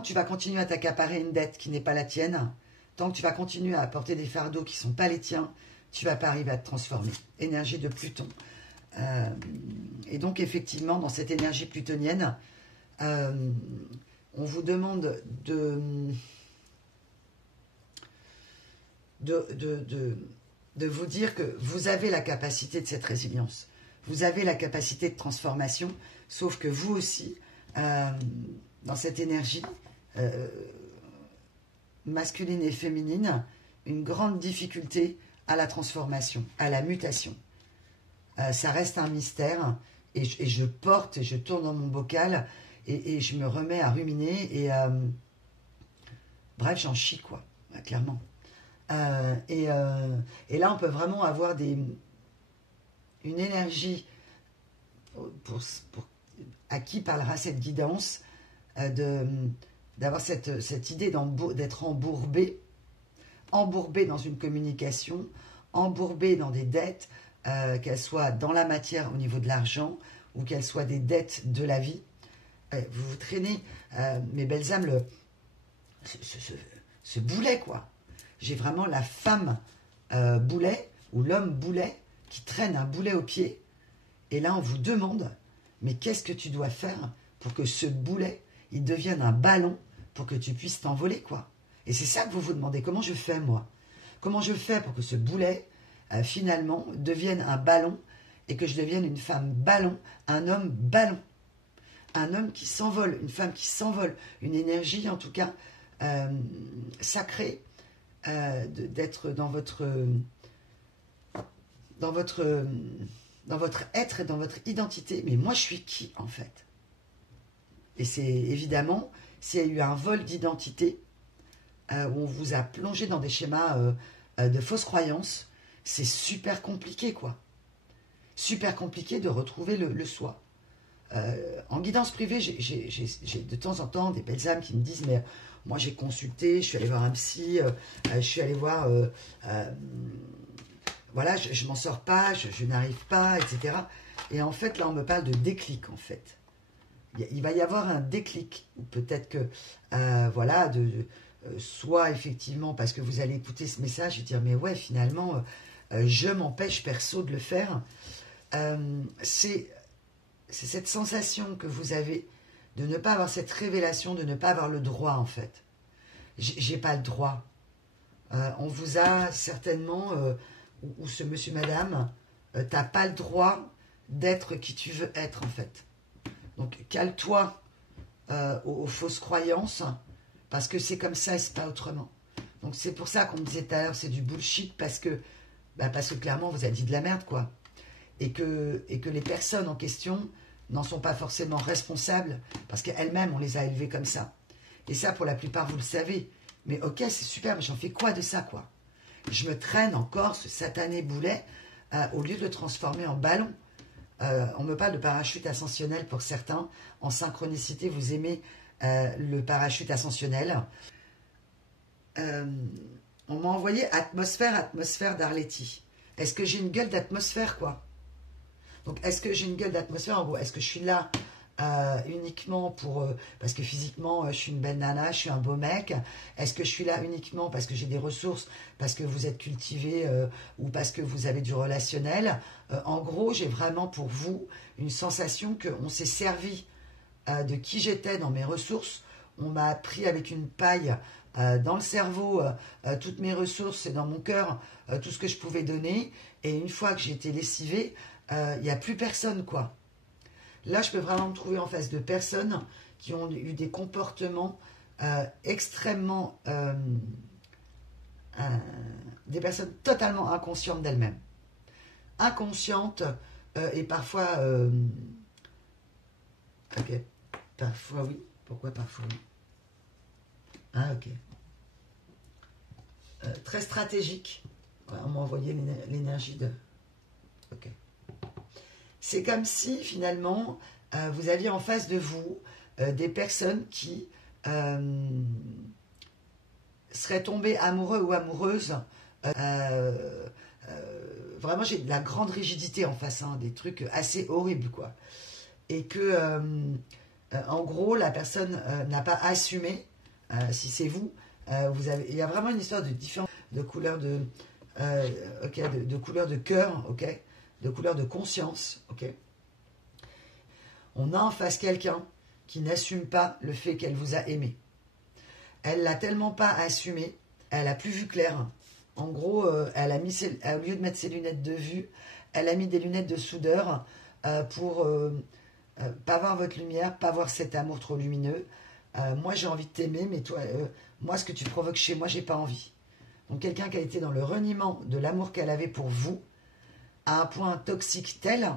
que tu vas continuer à t'accaparer une dette qui n'est pas la tienne, tant que tu vas continuer à apporter des fardeaux qui ne sont pas les tiens, tu ne vas pas arriver à te transformer. Énergie de Pluton. Et donc effectivement, dans cette énergie plutonienne, on vous demande de vous dire que vous avez la capacité de cette résilience. Vous avez la capacité de transformation, sauf que vous aussi, dans cette énergie masculine et féminine, une grande difficulté à la transformation, à la mutation. Ça reste un mystère, et je porte, et je tourne dans mon bocal, et je me remets à ruminer, et bref, j'en chie, quoi, clairement. Et là, on peut vraiment avoir une énergie à qui parlera cette guidance, d'avoir cette idée d'être embourbé dans une communication, embourbé dans des dettes, qu'elles soient dans la matière au niveau de l'argent, ou qu'elles soient des dettes de la vie. Vous vous traînez, mes belles âmes, ce boulet, quoi. J'ai vraiment la femme boulet, ou l'homme boulet, qui traîne un boulet au pied. Et là, on vous demande, mais qu'est-ce que tu dois faire pour que ce boulet, il devienne un ballon, pour que tu puisses t'envoler, quoi. Et c'est ça que vous vous demandez. Comment je fais, moi? Comment je fais pour que ce boulet, finalement, devienne un ballon, et que je devienne une femme ballon, un homme ballon? Un homme qui s'envole, une femme qui s'envole, une énergie, en tout cas, sacrée, d'être dans votre être et dans votre identité. Mais moi, je suis qui, en fait? Et c'est évidemment, s'il y a eu un vol d'identité, où on vous a plongé dans des schémas de fausses croyances, c'est super compliqué, quoi. Super compliqué de retrouver le soi. En guidance privée, j'ai de temps en temps des belles âmes qui me disent, mais moi j'ai consulté, je suis allé voir un psy, je suis allé voir, voilà, je m'en sors pas, je n'arrive pas, etc. Et en fait, là, on me parle de déclic, en fait. Il va y avoir un déclic, ou peut-être que, voilà, soit effectivement, parce que vous allez écouter ce message et dire, mais ouais, finalement, je m'empêche perso de le faire. C'est cette sensation que vous avez de ne pas avoir cette révélation, de ne pas avoir le droit, en fait. J'ai pas le droit. On vous a certainement, ou ce monsieur, madame, t'as pas le droit d'être qui tu veux être, en fait. Donc, cale-toi aux fausses croyances, parce que c'est comme ça et c'est pas autrement. Donc, c'est pour ça qu'on me disait tout à l'heure, c'est du bullshit, parce que clairement, vous avez dit de la merde, quoi. Et que les personnes en question n'en sont pas forcément responsables, parce qu'elles-mêmes, on les a élevées comme ça. Et ça, pour la plupart, vous le savez. Mais ok, c'est super, mais j'en fais quoi de ça, quoi? Je me traîne encore ce satané boulet, au lieu de le transformer en ballon. On me parle de parachute ascensionnel pour certains. En synchronicité, vous aimez le parachute ascensionnel. On m'a envoyé atmosphère d'Arletty. Est-ce que j'ai une gueule d'atmosphère, quoi? Donc, est-ce que j'ai une gueule d'atmosphère? En gros, est-ce que je suis là uniquement pour... parce que physiquement, je suis une belle nana, je suis un beau mec? Est-ce que je suis là uniquement parce que j'ai des ressources, parce que vous êtes cultivé, ou parce que vous avez du relationnel? En gros, j'ai vraiment pour vous une sensation qu'on s'est servi de qui j'étais dans mes ressources. On m'a pris avec une paille dans le cerveau toutes mes ressources et dans mon cœur tout ce que je pouvais donner. Et une fois que j'ai été lessivée, il n'y a plus personne, quoi. Là, je peux vraiment me trouver en face de personnes qui ont eu des comportements extrêmement... des personnes totalement inconscientes d'elles-mêmes. Inconscientes et parfois... ok. Parfois, oui. Pourquoi parfois, oui? Ah, ok. Très stratégique. Ouais, on m'a envoyé l'énergie de... Ok. C'est comme si, finalement, vous aviez en face de vous des personnes qui serait tombé amoureux ou amoureuse, vraiment j'ai de la grande rigidité en face, hein, des trucs assez horribles, quoi. Et que, en gros, la personne n'a pas assumé, si c'est vous, il y a vraiment une histoire de différence de couleur ok, de couleur de cœur, ok, de couleur de conscience, ok. On a en face quelqu'un qui n'assume pas le fait qu'elle vous a aimé. Elle l'a tellement pas assumé, elle a plus vu clair. En gros, elle a mis au lieu de mettre ses lunettes de vue, elle a mis des lunettes de soudeur pour pas voir votre lumière, pas voir cet amour trop lumineux. Moi, j'ai envie de t'aimer, mais toi, moi, ce que tu provoques chez moi, j'ai pas envie. Donc, quelqu'un qui a été dans le reniement de l'amour qu'elle avait pour vous, à un point toxique tel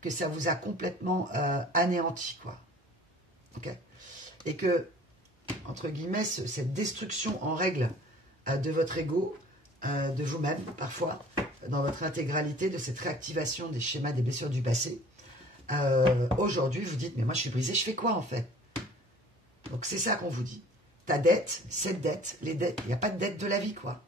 que ça vous a complètement anéanti, quoi. Ok. Et que, entre guillemets, cette destruction en règle de votre ego, de vous-même, parfois, dans votre intégralité, de cette réactivation des schémas, des blessures du passé, aujourd'hui, vous dites, mais moi, je suis brisée, je fais quoi, en fait? Donc, c'est ça qu'on vous dit. Ta dette, cette dette, les dettes, il n'y a pas de dette de la vie, quoi.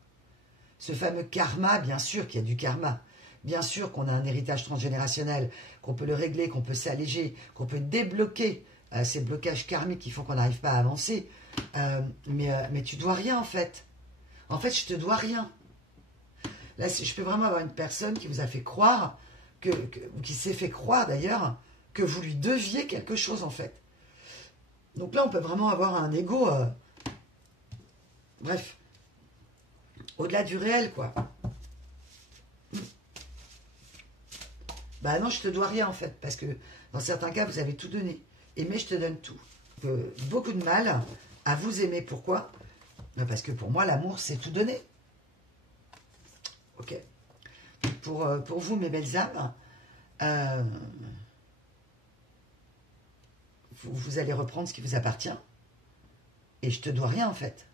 Ce fameux karma, bien sûr qu'il y a du karma. Bien sûr qu'on a un héritage transgénérationnel, qu'on peut le régler, qu'on peut s'alléger, qu'on peut débloquer ces blocages karmiques qui font qu'on n'arrive pas à avancer. Mais tu dois rien, en fait. En fait, je te dois rien. Là, je peux vraiment avoir une personne qui vous a fait croire, ou qui s'est fait croire d'ailleurs, que vous lui deviez quelque chose, en fait. Donc là, on peut vraiment avoir un ego, bref, au-delà du réel, quoi. Bah non, je te dois rien, en fait, parce que dans certains cas, vous avez tout donné. Aimer, je te donne tout. Beaucoup de mal à vous aimer. Pourquoi? Parce que pour moi, l'amour, c'est tout donner. Ok. Pour vous, mes belles âmes, vous allez reprendre ce qui vous appartient. Et je te dois rien, en fait.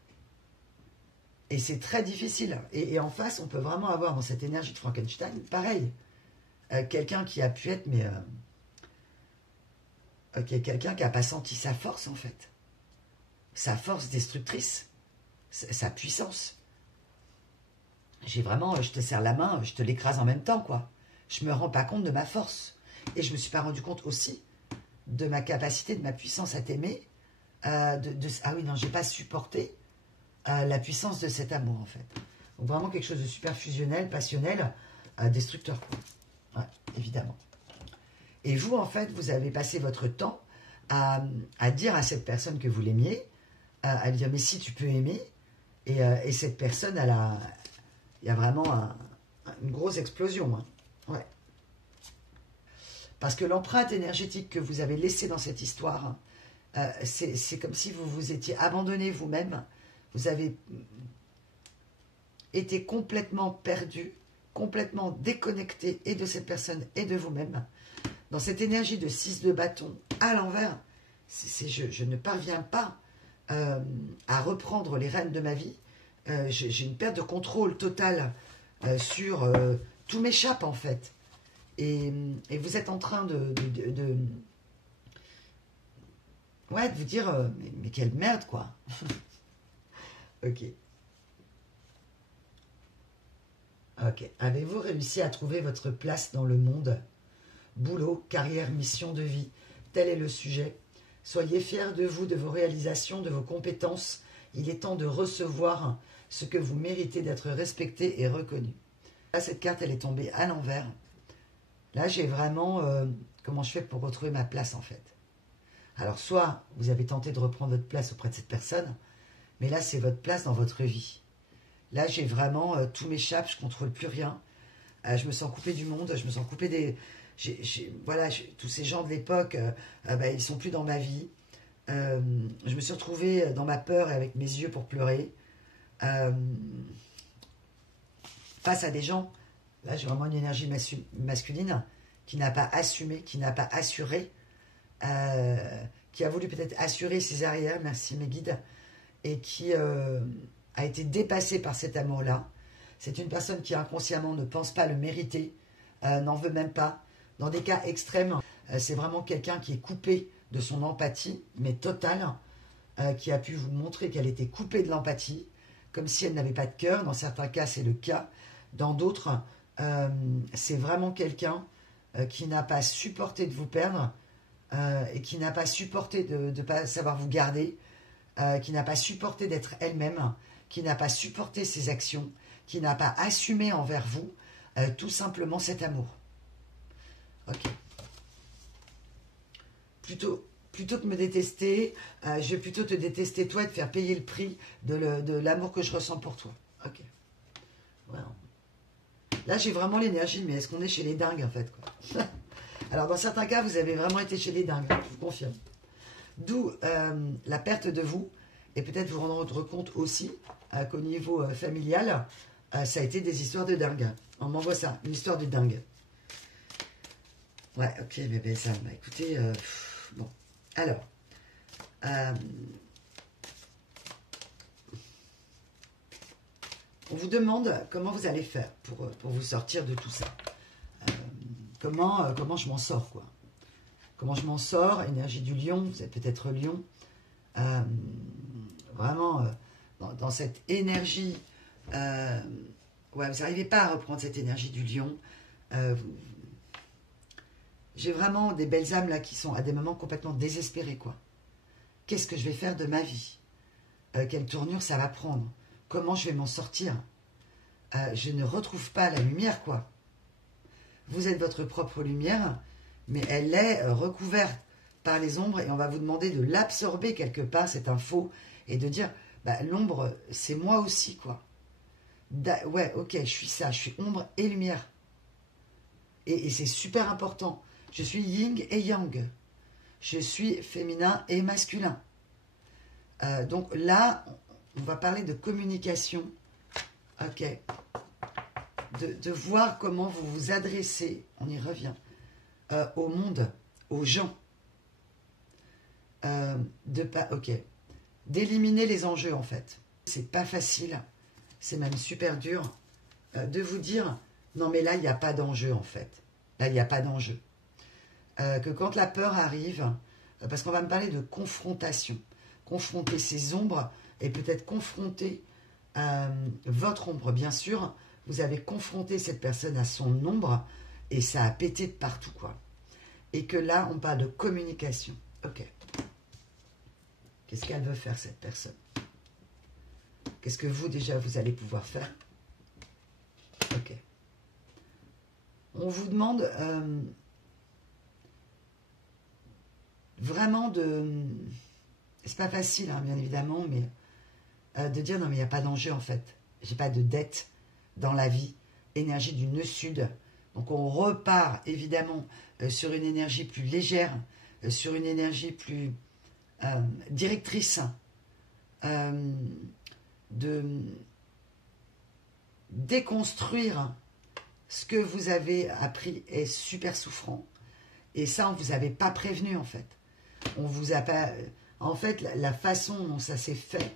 Et c'est très difficile. Et en face, on peut vraiment avoir dans cette énergie de Frankenstein, pareil, quelqu'un qui a pu être, mais quelqu'un qui n'a pas senti sa force, en fait. Sa force destructrice. Sa puissance. J'ai vraiment, je te serre la main, je te l'écrase en même temps, quoi. Je me rends pas compte de ma force. Et je me suis pas rendu compte aussi de ma capacité, de ma puissance à t'aimer. Ah oui, non, j'ai pas supporté la puissance de cet amour, en fait. Donc vraiment quelque chose de super fusionnel, passionnel, destructeur, quoi. Ouais, évidemment. Et vous, en fait, vous avez passé votre temps à dire à cette personne que vous l'aimiez, à lui dire, mais si tu peux aimer, et cette personne, il y a vraiment une grosse explosion. Hein. Ouais. Parce que l'empreinte énergétique que vous avez laissée dans cette histoire, c'est comme si vous vous étiez abandonné vous-même. Vous avez été complètement perdu, complètement déconnecté et de cette personne et de vous-même. Dans cette énergie de 6 de bâton à l'envers, je ne parviens pas à reprendre les rênes de ma vie. J'ai une perte de contrôle totale sur... tout m'échappe, en fait. Et vous êtes en train de vous dire, mais quelle merde, quoi. Ok. Ok. Avez-vous réussi à trouver votre place dans le monde? Boulot, carrière, mission de vie, tel est le sujet. Soyez fiers de vous, de vos réalisations, de vos compétences. Il est temps de recevoir ce que vous méritez, d'être respecté et reconnu. Là, cette carte, elle est tombée à l'envers. Là, j'ai vraiment... comment je fais pour retrouver ma place, en fait? Alors, soit vous avez tenté de reprendre votre place auprès de cette personne, mais là, c'est votre place dans votre vie. Là, j'ai vraiment... tout m'échappe, je ne contrôle plus rien. Je me sens coupé du monde, je me sens coupé des... voilà, tous ces gens de l'époque, ils ne sont plus dans ma vie. Je me suis retrouvée dans ma peur et avec mes yeux pour pleurer. Face à des gens, là j'ai vraiment une énergie masculine qui n'a pas assumé, qui n'a pas assuré, qui a voulu peut-être assurer ses arrières, merci mes guides, et qui a été dépassé par cet amour-là. C'est une personne qui inconsciemment ne pense pas le mériter, n'en veut même pas. Dans des cas extrêmes, c'est vraiment quelqu'un qui est coupé de son empathie, mais totale. qui a pu vous montrer qu'elle était coupée de l'empathie, comme si elle n'avait pas de cœur. Dans certains cas, c'est le cas. Dans d'autres, c'est vraiment quelqu'un qui n'a pas supporté de vous perdre et qui n'a pas supporté de ne pas savoir vous garder, qui n'a pas supporté d'être elle-même, qui n'a pas supporté ses actions, qui n'a pas assumé envers vous tout simplement cet amour. Ok. Plutôt que de me détester, je vais plutôt te détester toi et te faire payer le prix de l'amour que je ressens pour toi. Ok. Voilà. Là, j'ai vraiment l'énergie, mais est-ce qu'on est chez les dingues, en fait, quoi. Alors, dans certains cas, vous avez vraiment été chez les dingues, je vous confirme. D'où la perte de vous, et peut-être vous rendre compte aussi qu'au niveau familial, ça a été des histoires de dingue. On m'envoie ça, une histoire de dingue. Ouais, ok, mais ça, bah, écoutez, bon. Alors, on vous demande comment vous allez faire pour vous sortir de tout ça. Comment je m'en sors, quoi. Comment je m'en sors, énergie du lion, vous êtes peut-être lion. Vraiment, dans cette énergie, ouais, vous n'arrivez pas à reprendre cette énergie du lion. J'ai vraiment des belles âmes là qui sont à des moments complètement désespérées, quoi. Qu'est-ce que je vais faire de ma vie? Quelle tournure ça va prendre? Comment je vais m'en sortir? Je ne retrouve pas la lumière, quoi. Vous êtes votre propre lumière, mais elle est recouverte par les ombres et on va vous demander de l'absorber quelque part, cette info, et de dire, bah, l'ombre, c'est moi aussi, quoi. Ouais, ok, je suis ça, je suis ombre et lumière. Et c'est super important. Je suis yin et yang. Je suis féminin et masculin. Donc là, on va parler de communication. Ok. De voir comment vous vous adressez, on y revient, au monde, aux gens. Ok. D'éliminer les enjeux, en fait. C'est pas facile, c'est même super dur de vous dire, non mais là, il n'y a pas d'enjeu, en fait. Là, il n'y a pas d'enjeu. Que quand la peur arrive, parce qu'on va me parler de confrontation, confronter ses ombres et peut-être confronter votre ombre, bien sûr, vous avez confronté cette personne à son ombre et ça a pété de partout, quoi. Et que là, on parle de communication. Ok. Qu'est-ce qu'elle veut faire, cette personne? Qu'est-ce que vous, déjà, vous allez pouvoir faire? Ok. On vous demande vraiment de... C'est pas facile, hein, bien évidemment, mais de dire non, mais il n'y a pas d'enjeu, en fait. J'ai pas de dette dans la vie. Énergie du nœud sud. Donc, on repart, évidemment, sur une énergie plus légère, sur une énergie plus directrice, de déconstruire ce que vous avez appris est super souffrant. Et ça, on ne vous avait pas prévenu, en fait. On vous a pas... En fait, la façon dont ça s'est fait,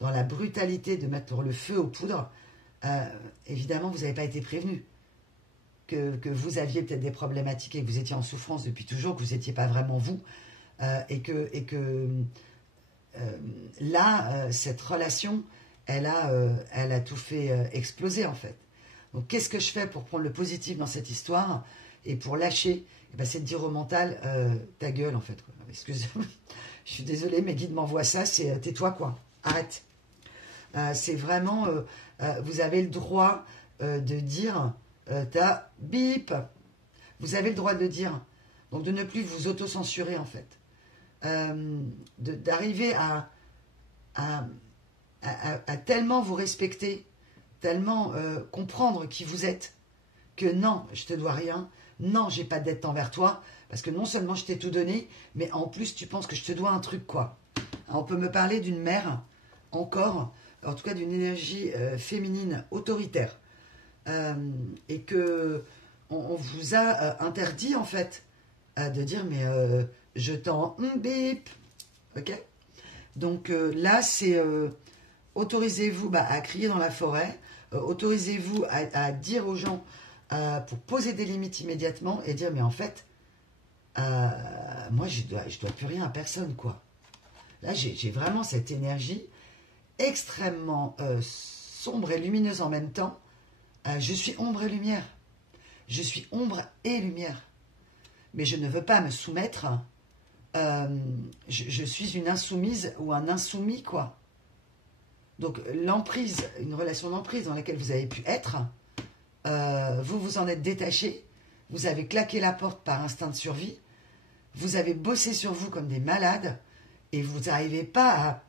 dans la brutalité de mettre le feu aux poudres, évidemment, vous n'avez pas été prévenu. Que vous aviez peut-être des problématiques et que vous étiez en souffrance depuis toujours, que vous n'étiez pas vraiment vous. Et que là, cette relation, elle a tout fait exploser, en fait. Donc, qu'est-ce que je fais pour prendre le positif dans cette histoire et pour lâcher? Eh ben, c'est de dire au mental, ta gueule, en fait. Excusez-moi, je suis désolée, mes guides m'envoient ça, c'est tais-toi, quoi. Arrête. C'est vraiment, vous avez le droit de dire, ta bip. Vous avez le droit de le dire. Donc, de ne plus vous auto-censurer, en fait. D'arriver à tellement vous respecter, tellement comprendre qui vous êtes, que non, je te dois rien, non, j'ai pas de dette envers toi, parce que non seulement je t'ai tout donné, mais en plus tu penses que je te dois un truc, quoi. Alors, on peut me parler d'une mère, encore, en tout cas d'une énergie féminine autoritaire, et que on vous a interdit, en fait, de dire, mais je t'en bip, ok. Donc là, c'est autorisez-vous à crier dans la forêt, autorisez-vous à dire aux gens pour poser des limites immédiatement et dire, mais en fait, moi, je dois plus rien à personne, quoi. Là, j'ai vraiment cette énergie extrêmement sombre et lumineuse en même temps. Je suis ombre et lumière. Je suis ombre et lumière. Mais je ne veux pas me soumettre. Je suis une insoumise ou un insoumis, quoi. Donc, l'emprise, une relation d'emprise dans laquelle vous avez pu être, vous vous en êtes détaché, vous avez claqué la porte par instinct de survie, vous avez bossé sur vous comme des malades, et vous n'arrivez pas à,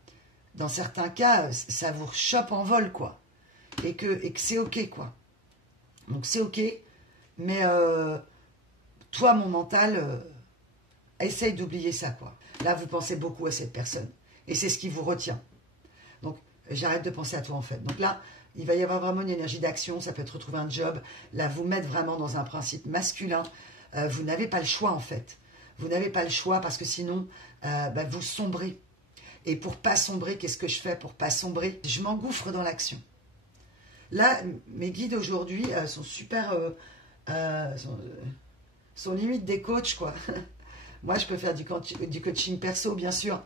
dans certains cas, ça vous chope en vol, quoi. Et que c'est ok, quoi. Donc c'est ok, mais toi, mon mental, essaye d'oublier ça, quoi. Là, vous pensez beaucoup à cette personne, et c'est ce qui vous retient. Donc, j'arrête de penser à toi, en fait. Donc là, il va y avoir vraiment une énergie d'action, ça peut être retrouver un job, là, vous mettre vraiment dans un principe masculin. Vous n'avez pas le choix, en fait. Vous n'avez pas le choix, parce que sinon, vous sombrez. Et pour pas sombrer, qu'est-ce que je fais pour pas sombrer? Je m'engouffre dans l'action. Là, mes guides aujourd'hui sont super... sont limite des coachs, quoi. Moi, je peux faire du coaching perso, bien sûr,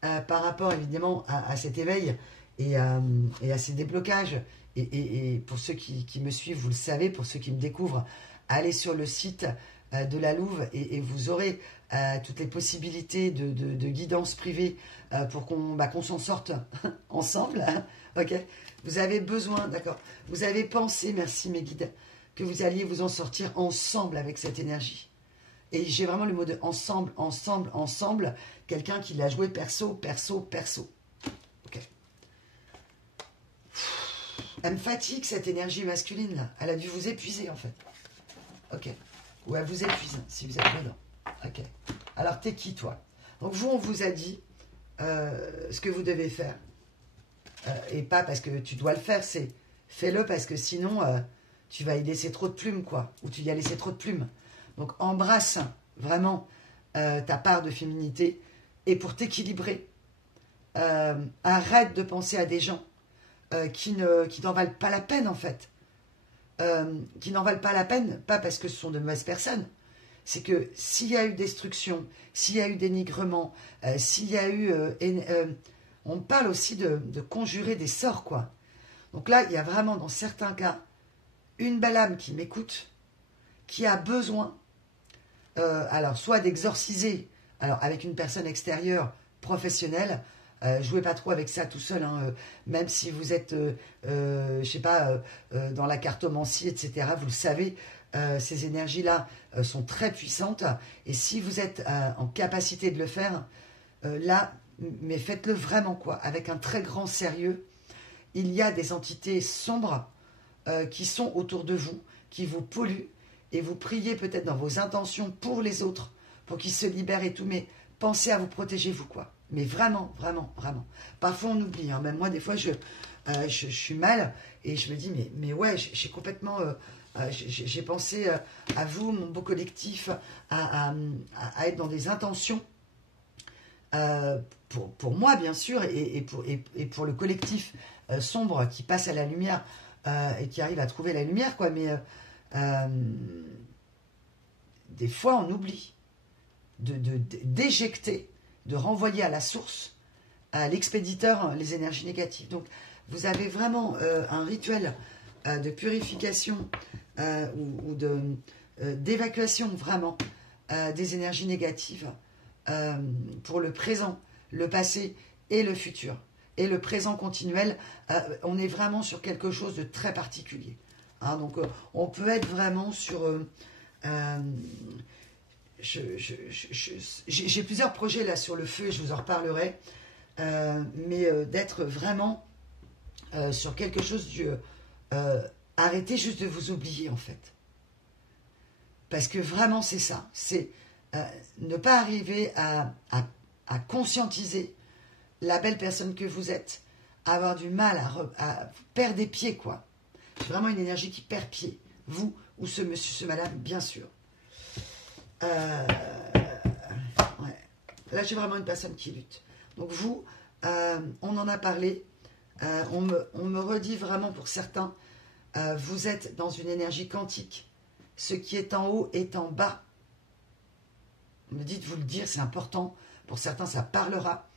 par rapport, évidemment, à cet éveil et à ces déblocages. Et pour ceux qui me suivent, vous le savez, pour ceux qui me découvrent, allez sur le site de la Louve et vous aurez toutes les possibilités de guidance privée pour qu'on s'en sorte ensemble. Ok, vous avez besoin, d'accord, vous avez pensé, merci mes guides, que vous alliez vous en sortir ensemble avec cette énergie. Et j'ai vraiment le mot de ensemble, ensemble, ensemble, quelqu'un qui l'a joué perso, perso, perso. Ok. Elle me fatigue cette énergie masculine là, elle a dû vous épuiser en fait. Ok. Ou elle vous épuise si vous êtes dedans. Ok. Alors t'es qui toi? Donc vous, on vous a dit ce que vous devez faire. Et pas parce que tu dois le faire, c'est fais-le parce que sinon tu vas y laisser trop de plumes, quoi. Ou tu y as laissé trop de plumes. Donc embrasse vraiment ta part de féminité. Et pour t'équilibrer, arrête de penser à des gens qui n'en valent pas la peine, en fait. Qui n'en valent pas la peine, pas parce que ce sont de mauvaises personnes. C'est que s'il y a eu destruction, s'il y a eu dénigrement, s'il y a eu... on parle aussi de conjurer des sorts, quoi. Donc là, il y a vraiment, dans certains cas, une belle âme qui m'écoute, qui a besoin, alors, soit d'exorciser, alors avec une personne extérieure, professionnelle, jouez pas trop avec ça tout seul, hein, même si vous êtes, je sais pas, dans la cartomancie, etc., vous le savez, ces énergies-là sont très puissantes, et si vous êtes en capacité de le faire, là, mais faites-le vraiment, quoi, avec un très grand sérieux. Il y a des entités sombres qui sont autour de vous, qui vous polluent, et vous priez peut-être dans vos intentions pour les autres, pour qu'ils se libèrent et tout, mais pensez à vous protéger, vous, quoi. Mais vraiment, vraiment, vraiment. Parfois, on oublie, hein. Même moi, des fois, je suis mal, et je me dis, mais ouais, j'ai complètement... j'ai pensé à vous, mon beau collectif, à être dans des intentions, pour moi, bien sûr, et pour le collectif sombre qui passe à la lumière et qui arrive à trouver la lumière, quoi. Mais des fois, on oublie d'éjecter, de renvoyer à la source, à l'expéditeur, les énergies négatives. Donc, vous avez vraiment un rituel de purification ou d'évacuation, vraiment, des énergies négatives pour le présent, le passé et le futur. Et le présent continuel, on est vraiment sur quelque chose de très particulier. Hein, donc, on peut être vraiment sur... j'ai plusieurs projets là sur le feu, et je vous en reparlerai. Mais d'être vraiment sur quelque chose de... arrêtez juste de vous oublier, en fait. Parce que vraiment, c'est ça. C'est ne pas arriver à conscientiser la belle personne que vous êtes, avoir du mal à perdre des pieds, quoi. C'est vraiment une énergie qui perd pied. Vous ou ce monsieur, ce madame, bien sûr. Ouais. Là, j'ai vraiment une personne qui lutte. Donc vous, on en a parlé. On me redit vraiment pour certains, vous êtes dans une énergie quantique. Ce qui est en haut est en bas. On me dit de vous le dire, c'est important. Pour certains, ça parlera.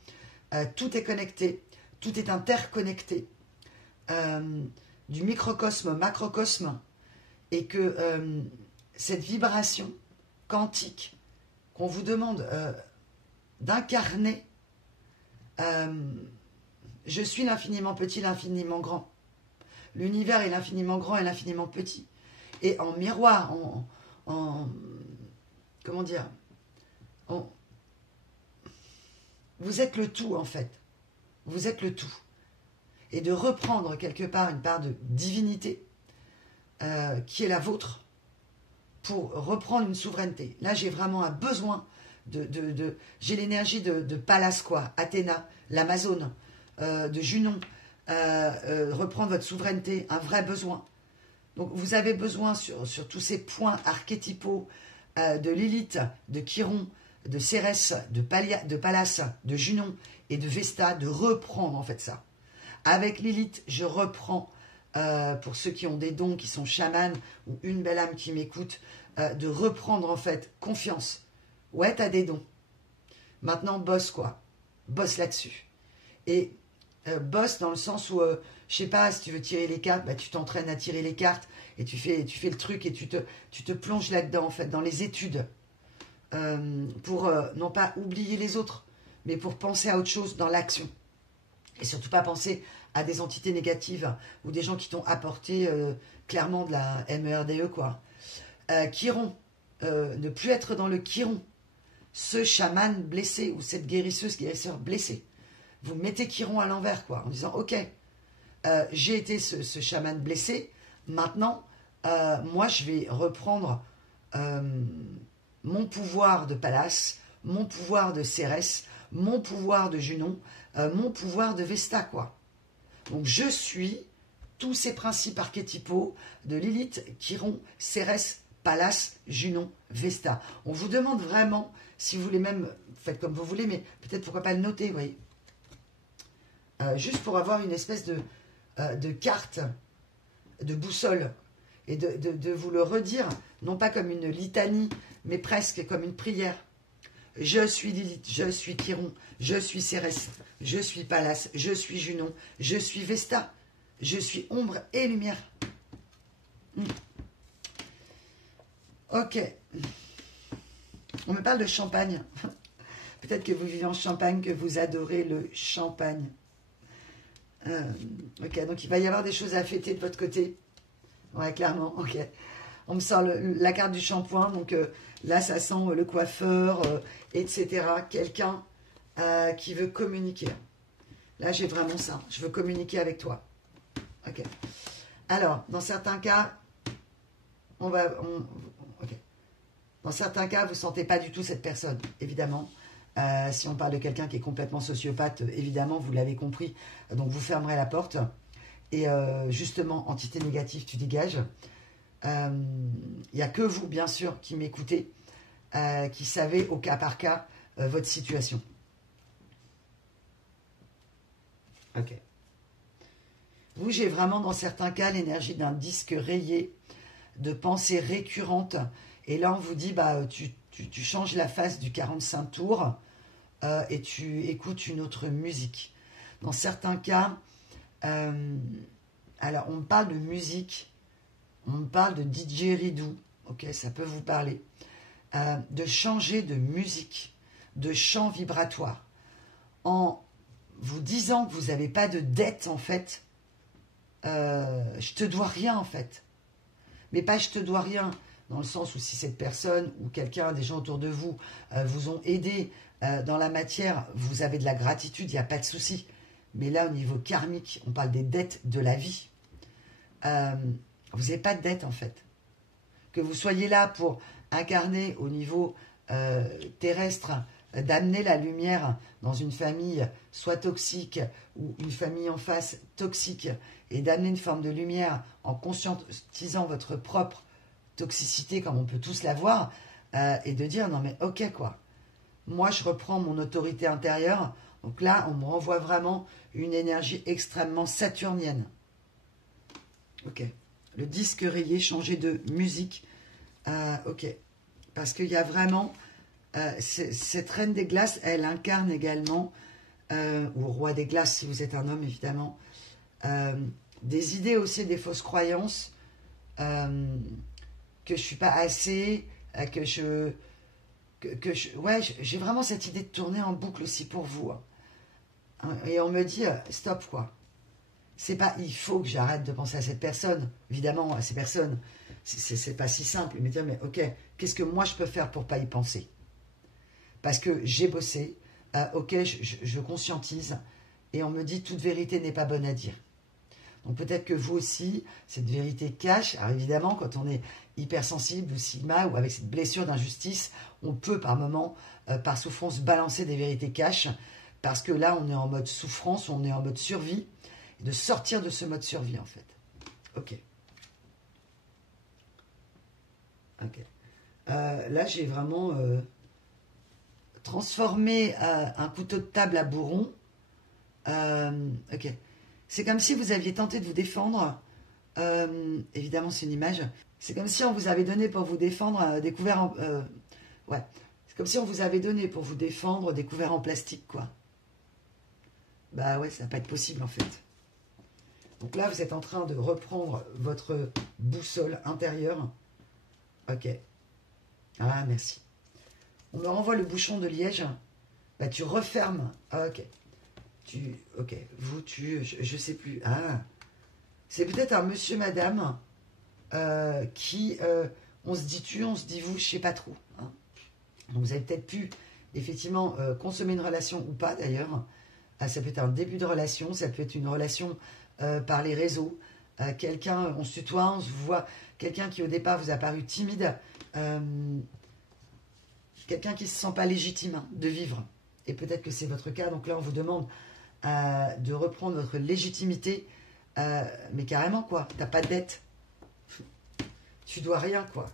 tout est connecté, tout est interconnecté, du microcosme au macrocosme, et que cette vibration quantique qu'on vous demande d'incarner, je suis l'infiniment petit, l'infiniment grand. L'univers est l'infiniment grand et l'infiniment petit. Et en miroir, comment dire, vous êtes le tout en fait. Vous êtes le tout. Et de reprendre quelque part une part de divinité qui est la vôtre pour reprendre une souveraineté. Là, j'ai vraiment un besoin j'ai l'énergie de Pallas, quoi, Athéna, l'Amazone, de Junon, reprendre votre souveraineté, un vrai besoin. Donc, vous avez besoin sur tous ces points archétypaux de Lilith, de Chiron, de Cérès, de Pallas, de Junon et de Vesta, de reprendre en fait ça. Avec Lilith, je reprends, pour ceux qui ont des dons, qui sont chamans, ou une belle âme qui m'écoute, de reprendre en fait confiance. Ouais, t'as des dons. Maintenant, bosse quoi. Bosse là-dessus. Et bosse dans le sens où, je sais pas, si tu veux tirer les cartes, bah, tu t'entraînes à tirer les cartes et tu fais le truc et tu te plonges là-dedans, en fait, dans les études. Pour non pas oublier les autres, mais pour penser à autre chose dans l'action. Et surtout pas penser à des entités négatives ou des gens qui t'ont apporté clairement de la MERDE, quoi. Chiron, ne plus être dans le Chiron. Ce chaman blessé ou cette guérisseur blessé. Vous mettez Chiron à l'envers, quoi, en disant, ok, j'ai été ce chaman blessé, maintenant, moi, je vais reprendre mon pouvoir de Pallas, mon pouvoir de Cérès, mon pouvoir de Junon, mon pouvoir de Vesta, quoi. Donc, je suis tous ces principes archétypaux de Lilith, Chiron, Cérès, Pallas, Junon, Vesta. On vous demande vraiment, si vous voulez même, faites comme vous voulez, mais peut-être pourquoi pas le noter, vous voyez. Juste pour avoir une espèce de carte, de boussole, et de vous le redire, non pas comme une litanie, mais presque comme une prière. Je suis Lilith, je suis Chiron, je suis Cérès, je suis Pallas, je suis Junon, je suis Vesta, je suis ombre et lumière. Ok. On me parle de champagne. Peut-être que vous vivez en Champagne, que vous adorez le champagne. Ok, donc il va y avoir des choses à fêter de votre côté. Ouais, clairement, ok. On me sort la carte du shampoing, donc là, ça sent le coiffeur, etc. Quelqu'un qui veut communiquer. Là, j'ai vraiment ça. Je veux communiquer avec toi. Ok. Alors, dans certains cas, ok. Dans certains cas, vous ne sentez pas du tout cette personne, évidemment. Si on parle de quelqu'un qui est complètement sociopathe, évidemment, vous l'avez compris. Donc, vous fermerez la porte. Et justement, entité négative, tu dégages. Il n'y a que vous, bien sûr, qui m'écoutez, qui savez au cas par cas votre situation. Ok. Vous, j'ai vraiment dans certains cas l'énergie d'un disque rayé, de pensées récurrentes. Et là, on vous dit, bah, tu changes la phase du 45 tours et tu écoutes une autre musique. Dans certains cas, alors on me parle de musique, on me parle de DJ Ridou, ok, ça peut vous parler, de changer de musique, de chant vibratoire, en vous disant que vous n'avez pas de dette en fait, je te dois rien en fait, mais pas je te dois rien, dans le sens où si cette personne ou quelqu'un, des gens autour de vous, vous ont aidé dans la matière, vous avez de la gratitude, il n'y a pas de souci. Mais là, au niveau karmique, on parle des dettes de la vie. Vous n'avez pas de dette, en fait. Que vous soyez là pour incarner au niveau terrestre, d'amener la lumière dans une famille soit toxique ou une famille en face toxique, et d'amener une forme de lumière en conscientisant votre propre toxicité, comme on peut tous l'avoir, et de dire, non mais ok, quoi. Moi, je reprends mon autorité intérieure. Donc là, on me renvoie vraiment une énergie extrêmement saturnienne. Ok. Le disque rayé, changer de musique. Ok. Parce qu'il y a vraiment... cette reine des glaces, elle incarne également ou roi des glaces si vous êtes un homme, évidemment. Des idées aussi, des fausses croyances, que je suis pas assez, ouais, j'ai vraiment cette idée de tourner en boucle aussi pour vous. Hein. Et on me dit, stop, quoi. C'est pas, il faut que j'arrête de penser à cette personne, évidemment, à ces personnes. C'est pas si simple. Mais dire, mais ok, qu'est-ce que moi je peux faire pour pas y penser? Parce que j'ai bossé, ok, je conscientise, et on me dit, toute vérité n'est pas bonne à dire. Donc peut-être que vous aussi, cette vérité cache. Alors évidemment, quand on est hypersensible ou sigma, ou avec cette blessure d'injustice, on peut par moment, par souffrance, balancer des vérités caches, parce que là, on est en mode souffrance, on est en mode survie, et de sortir de ce mode survie, en fait. Ok. Ok. Là, j'ai vraiment transformé un couteau de table à bourron. Ok. C'est comme si vous aviez tenté de vous défendre. Évidemment, c'est une image. C'est comme si on vous avait donné pour vous défendre des couverts en... ouais. C'est comme si on vous avait donné pour vous défendre des couverts en plastique, quoi. Bah ouais, ça va pas être possible, en fait. Donc là, vous êtes en train de reprendre votre boussole intérieure. Ok. Ah, merci. On me renvoie le bouchon de liège. Bah, tu refermes. Ah, ok. Ok. Vous, je sais plus. Ah. C'est peut-être un monsieur, madame, qui, on se dit tu, on se dit vous, je sais pas trop. Hein. Donc vous avez peut-être pu, effectivement, consommer une relation ou pas, d'ailleurs. Ça peut être un début de relation, ça peut être une relation par les réseaux. Quelqu'un, on se tutoie, on se voit. Quelqu'un qui, au départ, vous a paru timide. Quelqu'un qui ne se sent pas légitime de vivre. Et peut-être que c'est votre cas. Donc là, on vous demande de reprendre votre légitimité. Mais carrément, quoi. T'as pas de dette. Tu dois rien, quoi.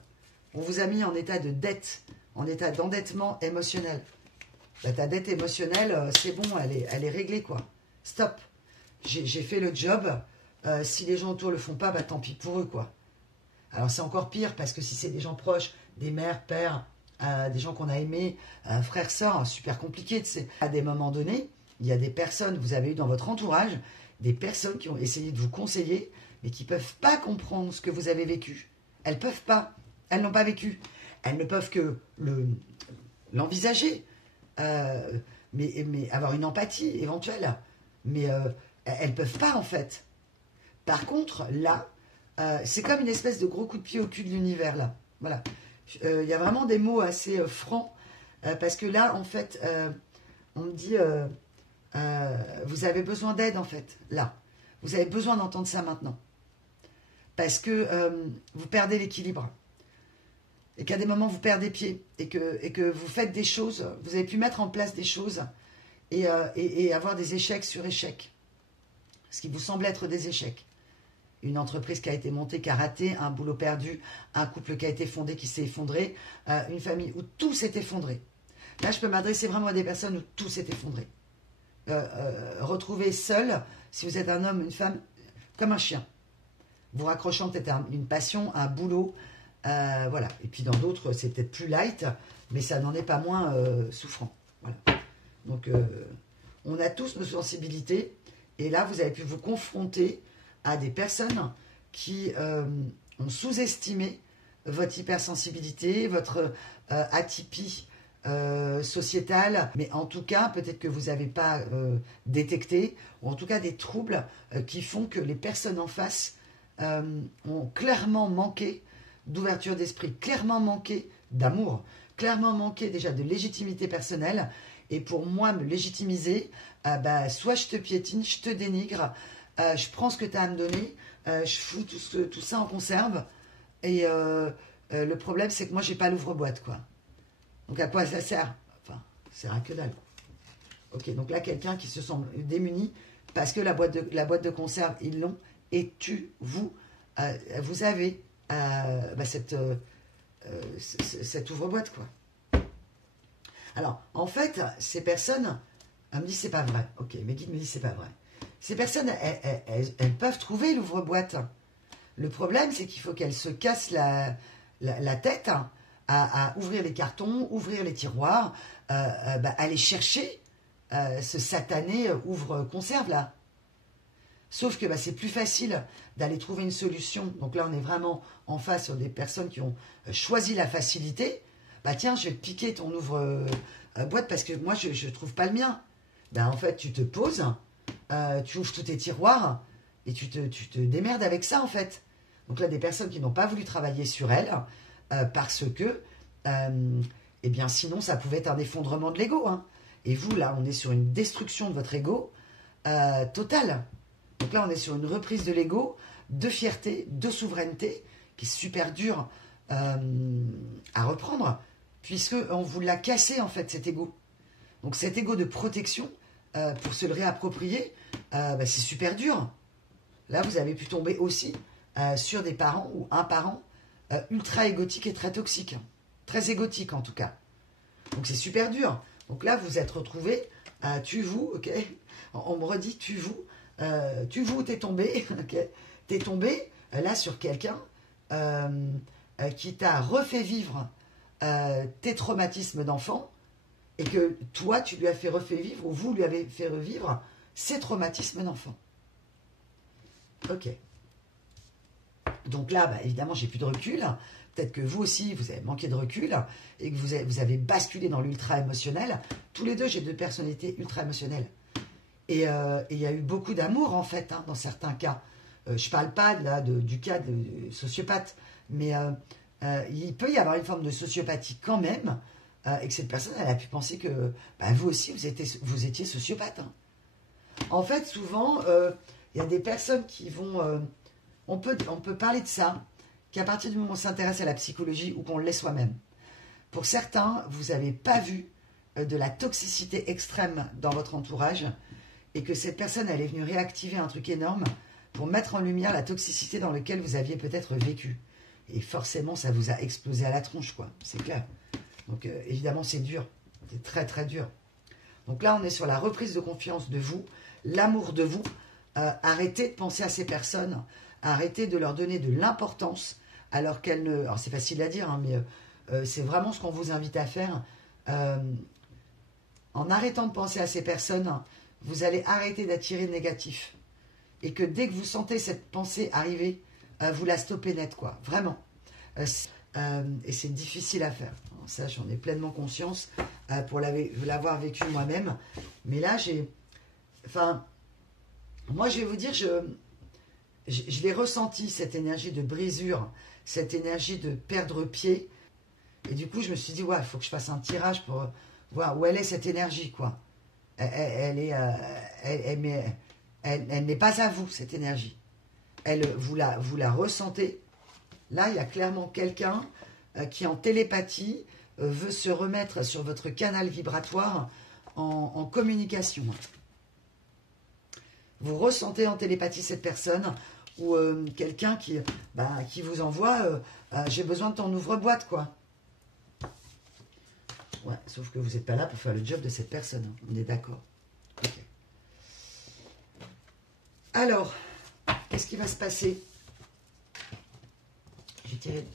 On vous a mis en état de dette, en état d'endettement émotionnel. Bah, ta dette émotionnelle, c'est bon, elle est réglée, quoi. Stop. J'ai fait le job. Si les gens autour le font pas, bah tant pis pour eux, quoi. Alors c'est encore pire, parce que si c'est des gens proches, des mères, pères, des gens qu'on a aimés, frères, sœurs, super compliqué, tu sais. À des moments donnés, il y a des personnes, vous avez eu dans votre entourage, des personnes qui ont essayé de vous conseiller, mais qui ne peuvent pas comprendre ce que vous avez vécu. Elles ne peuvent pas. Elles n'ont pas vécu. Elles ne peuvent que l'envisager. Mais avoir une empathie éventuelle. Mais elles ne peuvent pas, en fait. Par contre, là, c'est comme une espèce de gros coup de pied au cul de l'univers, là. Voilà. Il y a vraiment des mots assez francs, parce que là, en fait, on me dit, vous avez besoin d'aide, en fait, là. Vous avez besoin d'entendre ça maintenant. Parce que vous perdez l'équilibre. Et qu'à des moments, vous perdez pied. Et que vous faites des choses, vous avez pu mettre en place des choses et avoir des échecs sur échecs. Ce qui vous semble être des échecs. Une entreprise qui a été montée, qui a raté, un boulot perdu, un couple qui a été fondé, qui s'est effondré, une famille où tout s'est effondré. Là, je peux m'adresser vraiment à des personnes où tout s'est effondré. Retrouver seul, si vous êtes un homme, une femme, comme un chien. Vous raccrochant peut-être à une passion, un boulot, voilà. Et puis dans d'autres, c'est peut-être plus light, mais ça n'en est pas moins souffrant. Voilà. Donc, on a tous nos sensibilités, et là, vous avez pu vous confronter à des personnes qui ont sous-estimé votre hypersensibilité, votre atypie sociétale, mais en tout cas, peut-être que vous n'avez pas détecté, ou en tout cas des troubles qui font que les personnes en face ont clairement manqué d'ouverture d'esprit, clairement manqué d'amour, clairement manqué déjà de légitimité personnelle. Et pour moi, me légitimiser, soit je te piétine, je te dénigre, je prends ce que tu as à me donner, je fous tout ça en conserve. Et le problème, c'est que moi, j'ai pas l'ouvre-boîte, quoi. Donc à quoi ça sert? Enfin, ça sert à que dalle. Ok, donc là, quelqu'un qui se sent démuni parce que la boîte de conserve, ils l'ont. Et vous avez cette ouvre-boîte, quoi. Alors, en fait, ces personnes, elles me disent c'est pas vrai. Ok, mes guides me disent c'est pas vrai. Ces personnes, elles peuvent trouver l'ouvre-boîte. Le problème, c'est qu'il faut qu'elles se cassent la tête à ouvrir les cartons, ouvrir les tiroirs, aller chercher ce satané ouvre-conserve là. Sauf que c'est plus facile d'aller trouver une solution. Donc là, on est vraiment en face sur des personnes qui ont choisi la facilité. Tiens, je vais te piquer ton ouvre-boîte parce que moi, je ne trouve pas le mien. En fait, tu te poses, tu ouvres tous tes tiroirs et tu te démerdes avec ça, en fait. Donc là, des personnes qui n'ont pas voulu travailler sur elles parce que, eh bien, sinon, ça pouvait être un effondrement de l'ego. Hein. Et vous, là, on est sur une destruction de votre ego totale. Donc là, on est sur une reprise de l'ego, de fierté, de souveraineté, qui est super dur à reprendre, puisqu'on vous l'a cassé, en fait, cet ego. Donc cet ego de protection, pour se le réapproprier, c'est super dur. Là, vous avez pu tomber aussi sur des parents ou un parent ultra égotique et très toxique. Très égotique, en tout cas. Donc c'est super dur. Donc là, vous êtes retrouvés, tu-vous, ok. On me redit tu-vous. Tu-vous, t'es tombé, ok. T'es tombé, là, sur quelqu'un qui t'a refait vivre tes traumatismes d'enfant, et que toi, tu lui as fait refait vivre, ou vous lui avez fait revivre ses traumatismes d'enfant. Ok. Donc là, évidemment, j'ai plus de recul. Peut-être que vous aussi, vous avez manqué de recul et que vous avez basculé dans l'ultra émotionnel. Tous les deux, j'ai 2 personnalités ultra émotionnelles. Et il y a eu beaucoup d'amour, en fait, hein, dans certains cas. Je ne parle pas là, du cas de sociopathe, mais il peut y avoir une forme de sociopathie quand même, et que cette personne, elle a pu penser que vous aussi, vous étiez sociopathe. Hein. En fait, souvent, il y a des personnes qui vont... on peut parler de ça, qu'à partir du moment où on s'intéresse à la psychologie ou qu'on l'est soi-même. Pour certains, vous n'avez pas vu de la toxicité extrême dans votre entourage, et que cette personne, elle est venue réactiver un truc énorme pour mettre en lumière la toxicité dans laquelle vous aviez peut-être vécu. Et forcément, ça vous a explosé à la tronche, quoi. C'est clair. Donc, évidemment, c'est dur. C'est très, très dur. Donc là, on est sur la reprise de confiance de vous, l'amour de vous. Arrêtez de penser à ces personnes. Arrêtez de leur donner de l'importance alors qu'elles ne... Alors, c'est facile à dire, hein, mais c'est vraiment ce qu'on vous invite à faire. En arrêtant de penser à ces personnes, vous allez arrêter d'attirer le négatif. Et que dès que vous sentez cette pensée arriver, vous la stoppez net, quoi. Vraiment. Et c'est difficile à faire. Alors ça, j'en ai pleinement conscience pour l'avoir vécu moi-même. Mais là, moi, je vais vous dire, je l'ai ressenti, cette énergie de brisure, cette énergie de perdre pied. Et du coup, je me suis dit, ouais, il faut que je fasse un tirage pour voir où elle est, cette énergie, quoi. Elle n'est pas à vous, cette énergie. Vous la ressentez. Là, il y a clairement quelqu'un qui, en télépathie, veut se remettre sur votre canal vibratoire en communication. Vous ressentez en télépathie cette personne, ou quelqu'un qui vous envoie j'ai besoin de ton ouvre-boîte, quoi. Ouais, sauf que vous n'êtes pas là pour faire le job de cette personne. Hein. On est d'accord. Ok. Alors, qu'est-ce qui va se passer? J'ai tiré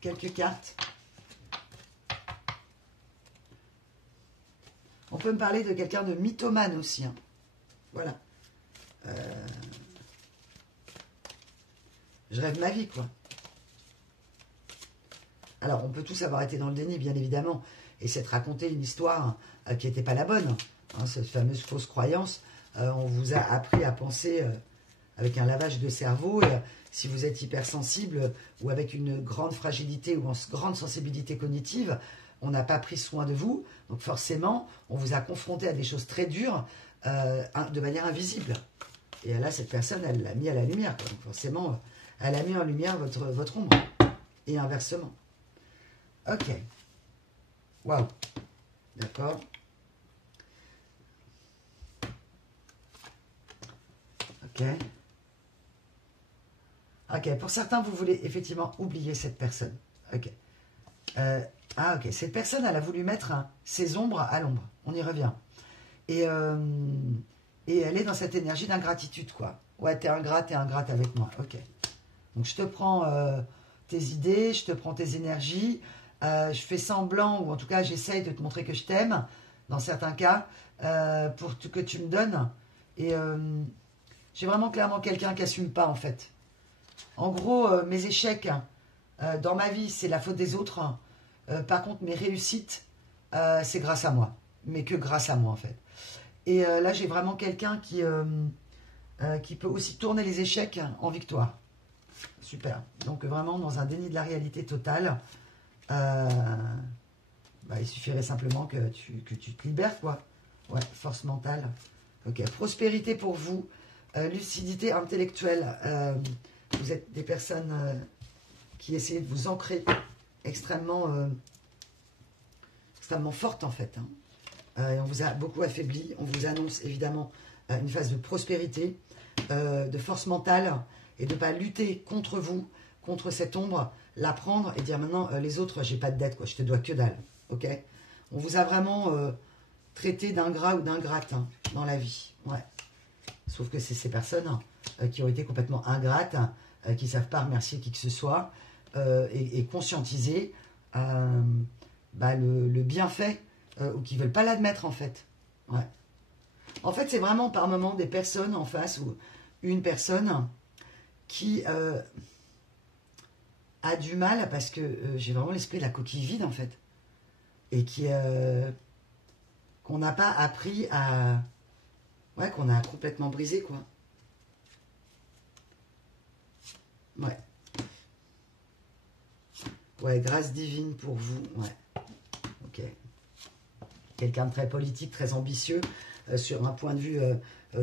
quelques cartes. On peut me parler de quelqu'un de mythomane aussi. Hein. Voilà. Je rêve ma vie, quoi. Alors, on peut tous avoir été dans le déni, bien évidemment, et s'être raconté une histoire qui n'était pas la bonne. Hein, cette fameuse fausse croyance, on vous a appris à penser avec un lavage de cerveau, et si vous êtes hypersensible ou avec une grande fragilité ou une grande sensibilité cognitive, on n'a pas pris soin de vous, donc forcément, on vous a confronté à des choses très dures de manière invisible. Et là, cette personne, elle l'a mis à la lumière. Quoi. Donc forcément, elle a mis en lumière votre ombre. Et inversement. Ok. Waouh. D'accord. Ok. Ok. Pour certains, vous voulez effectivement oublier cette personne. Ok. Ok. Cette personne, elle a voulu mettre ses ombres à l'ombre. On y revient. Et elle est dans cette énergie d'ingratitude, quoi. Ouais, t'es ingrate avec moi. Ok. Donc, je te prends tes idées, je te prends tes énergies. Je fais semblant, ou en tout cas, j'essaye de te montrer que je t'aime. dans certains cas, pour que tu me donnes. Et j'ai vraiment clairement quelqu'un qui n'assume pas, en fait. En gros, mes échecs dans ma vie, c'est la faute des autres. Par contre, mes réussites, c'est grâce à moi. Mais que grâce à moi, en fait. Et là, j'ai vraiment quelqu'un qui peut aussi tourner les échecs en victoire. Super. Donc, vraiment, dans un déni de la réalité totale, il suffirait simplement que tu te libères, quoi. Ouais, force mentale. Ok, prospérité pour vous. Lucidité intellectuelle. Vous êtes des personnes qui essayent de vous ancrer extrêmement fortes, en fait. Et on vous a beaucoup affaibli. On vous annonce, évidemment, une phase de prospérité, de force mentale, et de ne pas lutter contre vous, contre cette ombre, la prendre et dire maintenant, les autres, j'ai pas de dette, quoi, je te dois que dalle. Ok, on vous a vraiment traité d'ingrat ou d'ingrate dans la vie. Ouais. Sauf que c'est ces personnes qui ont été complètement ingrates, qui ne savent pas remercier qui que ce soit, et conscientiser le bienfait, ou qui ne veulent pas l'admettre, en fait. Ouais. En fait, c'est vraiment par moment des personnes en face, ou une personne qui a du mal, parce que j'ai vraiment l'esprit de la coquille vide, en fait. Et qu'on n'a pas appris à... Ouais, qu'on a complètement brisé, quoi. Ouais. Ouais, grâce divine pour vous. Ouais. Ok. Quelqu'un de très politique, très ambitieux, sur un point de vue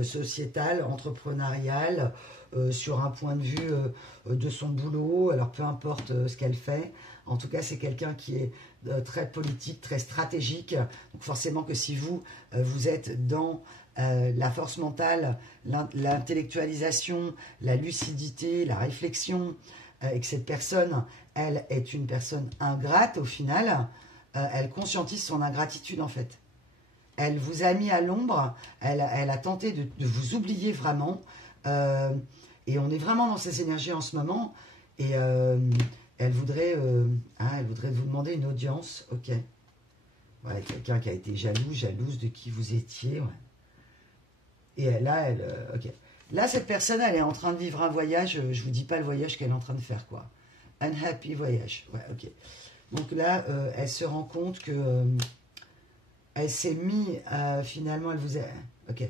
sociétal, entrepreneurial, sur un point de vue de son boulot. Alors, peu importe ce qu'elle fait. En tout cas, c'est quelqu'un qui est très politique, très stratégique. Donc, forcément que si vous êtes dans la force mentale, l'intellectualisation, la lucidité, la réflexion, et que cette personne, elle, est une personne ingrate, au final, elle conscientise son ingratitude, en fait. Elle vous a mis à l'ombre, elle a tenté de vous oublier vraiment, et on est vraiment dans ces énergies en ce moment, et elle voudrait vous demander une audience, ok. Ouais, quelqu'un qui a été jalouse de qui vous étiez, ouais. Et là, ok. Là, cette personne, elle est en train de vivre un voyage, je vous dis pas le voyage qu'elle est en train de faire, quoi. Unhappy voyage, ouais, ok. Donc là, elle se rend compte que elle s'est mis, finalement, elle vous a... Ok.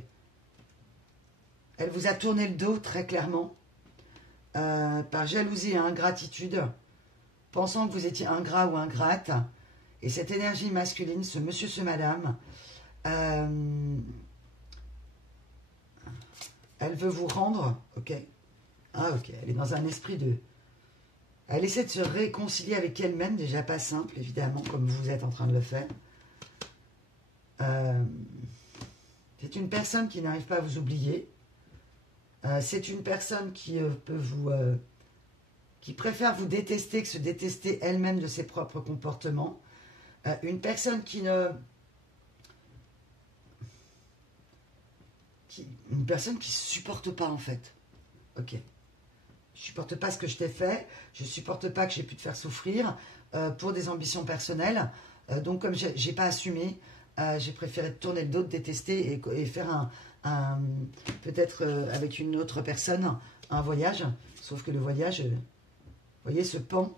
Elle vous a tourné le dos, très clairement, par jalousie et ingratitude, pensant que vous étiez ingrat ou ingrate. Et cette énergie masculine, ce monsieur, ce madame, elle veut vous rendre, ok. Ah, ok, elle est dans un esprit de... Elle essaie de se réconcilier avec elle-même, déjà pas simple, évidemment, comme vous êtes en train de le faire. C'est une personne qui n'arrive pas à vous oublier. C'est une personne qui peut vous... qui préfère vous détester que se détester elle-même de ses propres comportements. Une personne qui ne... Une personne qui ne supporte pas, en fait. Ok. Je ne supporte pas ce que je t'ai fait. Je ne supporte pas que j'ai pu te faire souffrir pour des ambitions personnelles. Donc, comme je n'ai pas assumé, j'ai préféré te tourner le dos, te détester et faire peut-être avec une autre personne, un voyage. Sauf que le voyage, vous voyez ce pan,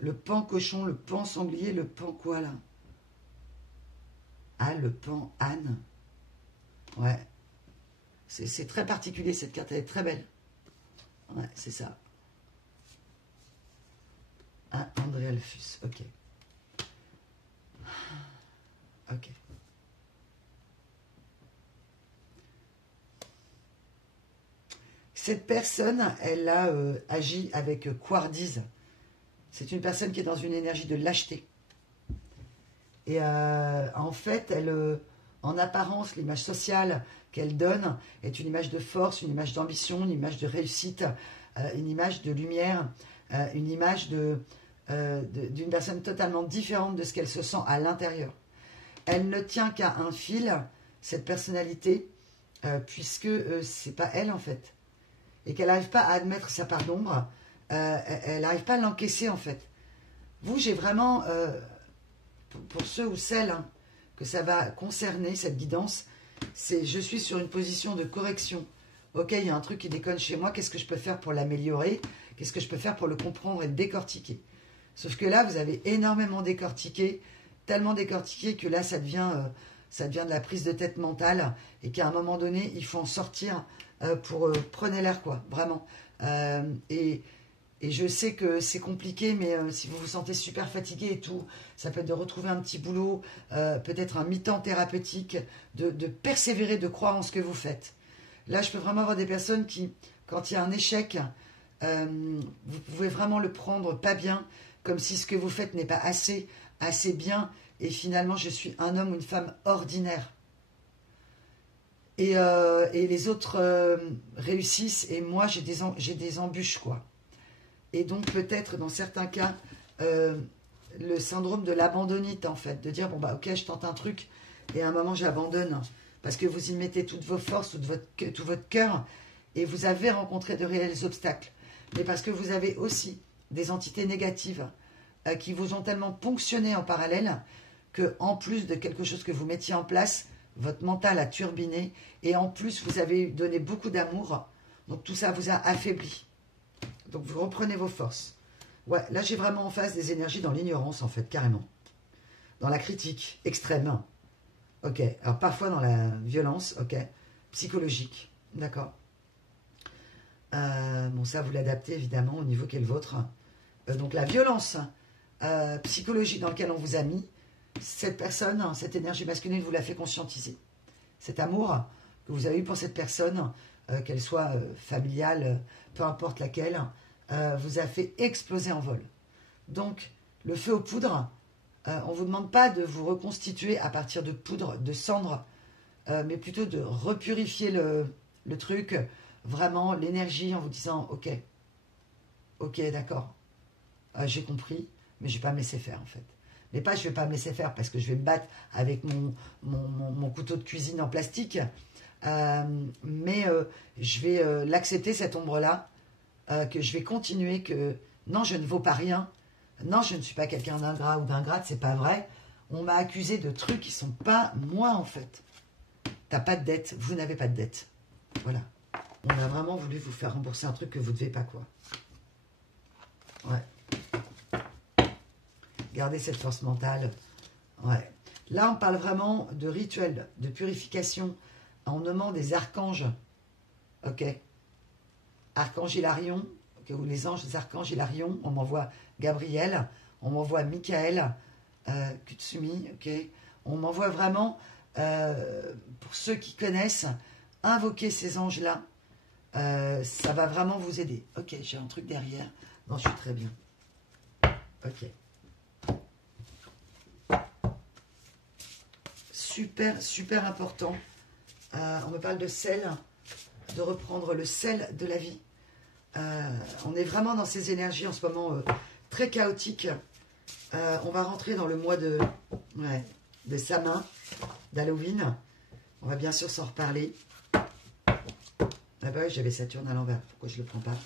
le pan cochon, le pan sanglier, le pan quoi là? Ah, le pan âne. Ouais. C'est très particulier cette carte, elle est très belle. Ouais, c'est ça. Ah, André Alphus, ok. Ok. Cette personne, elle a agi avec couardise. C'est une personne qui est dans une énergie de lâcheté. Et en fait, en apparence, l'image sociale qu'elle donne est une image de force, une image d'ambition, une image de réussite, une image de lumière, une image d'une personne totalement différente de ce qu'elle se sent à l'intérieur. Elle ne tient qu'à un fil, cette personnalité, puisque c'est pas elle en fait. Et qu'elle n'arrive pas à admettre sa part d'ombre, elle n'arrive pas à l'encaisser en fait. Vous, j'ai vraiment, pour ceux ou celles que ça va concerner, cette guidance, c'est je suis sur une position de correction. Ok, il y a un truc qui déconne chez moi, qu'est-ce que je peux faire pour l'améliorer? Qu'est-ce que je peux faire pour le comprendre et le décortiquer? Sauf que là, vous avez énormément décortiqué, tellement décortiqué que là, ça devient de la prise de tête mentale et qu'à un moment donné, il faut en sortir prenez l'air, quoi, vraiment. Et je sais que c'est compliqué, mais si vous vous sentez super fatigué et tout, ça peut être de retrouver un petit boulot, peut-être un mi-temps thérapeutique, de persévérer, de croire en ce que vous faites. Là, je peux vraiment avoir des personnes qui, quand il y a un échec, vous pouvez vraiment le prendre pas bien, comme si ce que vous faites n'est pas assez bien, et finalement, je suis un homme ou une femme ordinaire. Et les autres réussissent, et moi, j'ai des embûches, quoi. Et donc peut-être dans certains cas, le syndrome de l'abandonnite en fait, de dire bon bah ok je tente un truc et à un moment j'abandonne parce que vous y mettez toutes vos forces, tout votre cœur et vous avez rencontré de réels obstacles. Mais parce que vous avez aussi des entités négatives qui vous ont tellement ponctionné en parallèle que en plus de quelque chose que vous mettiez en place, votre mental a turbiné et en plus vous avez donné beaucoup d'amour, donc tout ça vous a affaibli. Donc vous reprenez vos forces. Ouais, là j'ai vraiment en face des énergies dans l'ignorance en fait, carrément. Dans la critique extrême. Ok, alors parfois dans la violence, ok. Psychologique, d'accord. Bon ça vous l'adaptez évidemment au niveau qui est le vôtre. Donc la violence psychologique dans laquelle on vous a mis, cette personne, cette énergie masculine vous l'a fait conscientiser. Cet amour que vous avez eu pour cette personne, qu'elle soit familiale, peu importe laquelle, vous a fait exploser en vol. Donc, le feu aux poudres, on ne vous demande pas de vous reconstituer à partir de poudre, de cendre, mais plutôt de repurifier le truc, vraiment l'énergie en vous disant ok, d'accord, j'ai compris, mais je ne vais pas me laisser faire en fait. Mais pas je ne vais pas me laisser faire parce que je vais me battre avec mon couteau de cuisine en plastique, mais je vais l'accepter cette ombre-là, que je vais continuer, que non, je ne vaux pas rien, non, je ne suis pas quelqu'un d'ingrat ou d'ingrate, c'est pas vrai. On m'a accusé de trucs qui sont pas moi en fait. T'as pas de dette, vous n'avez pas de dette. Voilà. On a vraiment voulu vous faire rembourser un truc que vous ne devez pas, quoi. Ouais. Gardez cette force mentale. Ouais. Là, on parle vraiment de rituel, de purification, en nommant des archanges. Ok. Archange Hilarion, okay, ou les anges des archanges Hilarion, on m'envoie Gabriel, on m'envoie Michael, Kutsumi, ok. On m'envoie vraiment, pour ceux qui connaissent, invoquer ces anges-là. Ça va vraiment vous aider. Ok, j'ai un truc derrière. Non, je suis très bien. Ok. Super, super important. On me parle de sel, de reprendre le sel de la vie. On est vraiment dans ces énergies en ce moment très chaotiques. On va rentrer dans le mois de Samhain, d'Halloween. On va bien sûr s'en reparler. Ah bah oui, j'avais Saturne à l'envers. Pourquoi je ne le prends pas?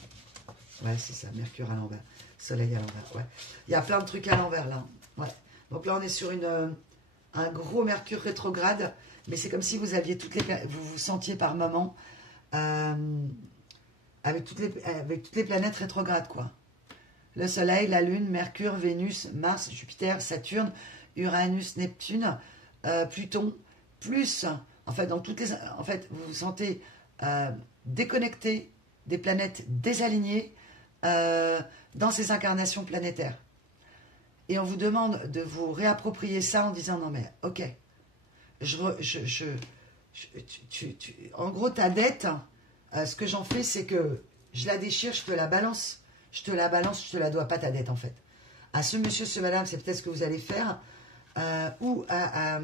Ouais, c'est ça, Mercure à l'envers, Soleil à l'envers. Ouais. Il y a plein de trucs à l'envers là. Ouais. Donc là, on est sur un gros Mercure rétrograde, mais c'est comme si vous aviez vous vous sentiez par moment avec toutes les planètes rétrogrades, quoi. Le Soleil, la Lune, Mercure, Vénus, Mars, Jupiter, Saturne, Uranus, Neptune, Pluton, plus, en fait, vous vous sentez déconnecté des planètes désalignées dans ces incarnations planétaires. Et on vous demande de vous réapproprier ça en disant non mais ok, en gros ta dette, ce que j'en fais c'est que je la déchire, je te la balance, je te la dois pas ta dette en fait. À ce monsieur, ce madame, c'est peut-être ce que vous allez faire, ou à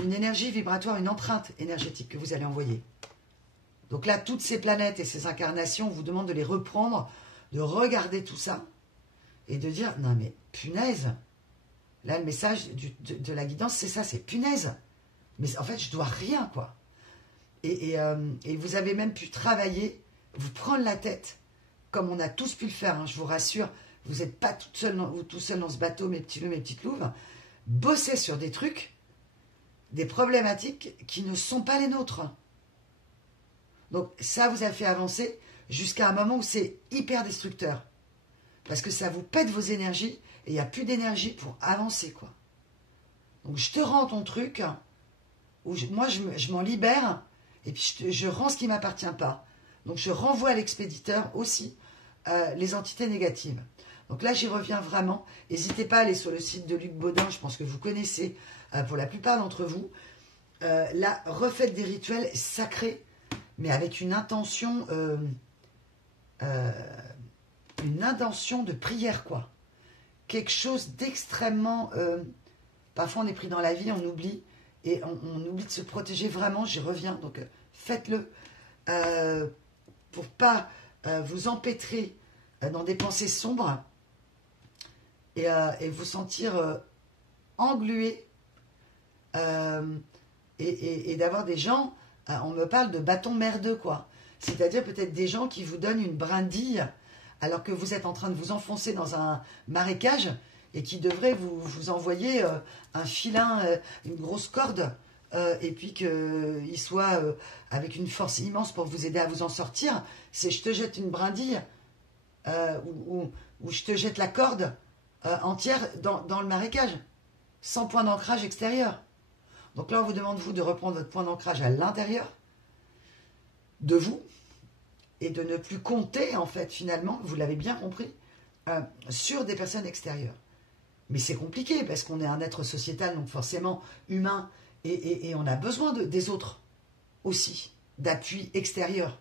une énergie vibratoire, une empreinte énergétique que vous allez envoyer. Donc là, toutes ces planètes et ces incarnations, on vous demande de les reprendre, de regarder tout ça et de dire, non mais punaise, là le message de la guidance, c'est ça, c'est punaise. Mais en fait, je dois rien, quoi. Et vous avez même pu travailler, vous prendre la tête, comme on a tous pu le faire, hein, je vous rassure, vous n'êtes pas tout seul dans ce bateau, mes petits loups, mes petites louves, bosser sur des trucs, des problématiques qui ne sont pas les nôtres. Donc ça vous a fait avancer jusqu'à un moment où c'est hyper destructeur. Parce que ça vous pète vos énergies et il n'y a plus d'énergie pour avancer, quoi. Donc je te rends ton truc, où moi je m'en libère, et puis je rends ce qui ne m'appartient pas. Donc je renvoie à l'expéditeur aussi les entités négatives. Donc là j'y reviens vraiment. N'hésitez pas à aller sur le site de Luc Baudin, je pense que vous connaissez pour la plupart d'entre vous. Là, refaites des rituels sacrés, mais avec une intention de prière, quoi. Quelque chose d'extrêmement... parfois on est pris dans la vie, on oublie, et on oublie de se protéger vraiment, j'y reviens, donc faites-le pour pas vous empêtrer dans des pensées sombres et vous sentir englué et d'avoir des gens, on me parle de bâtons merdeux, quoi. C'est-à-dire peut-être des gens qui vous donnent une brindille alors que vous êtes en train de vous enfoncer dans un marécage et qui devraient vous envoyer un filin, une grosse corde, et puis qu'il soit avec une force immense pour vous aider à vous en sortir. C'est je te jette une brindille ou je te jette la corde entière dans le marécage, sans point d'ancrage extérieur. Donc là, on vous demande, vous, de reprendre votre point d'ancrage à l'intérieur de vous et de ne plus compter, en fait, finalement, vous l'avez bien compris, sur des personnes extérieures. Mais c'est compliqué parce qu'on est un être sociétal, donc forcément humain, et on a besoin des autres aussi, d'appui extérieur.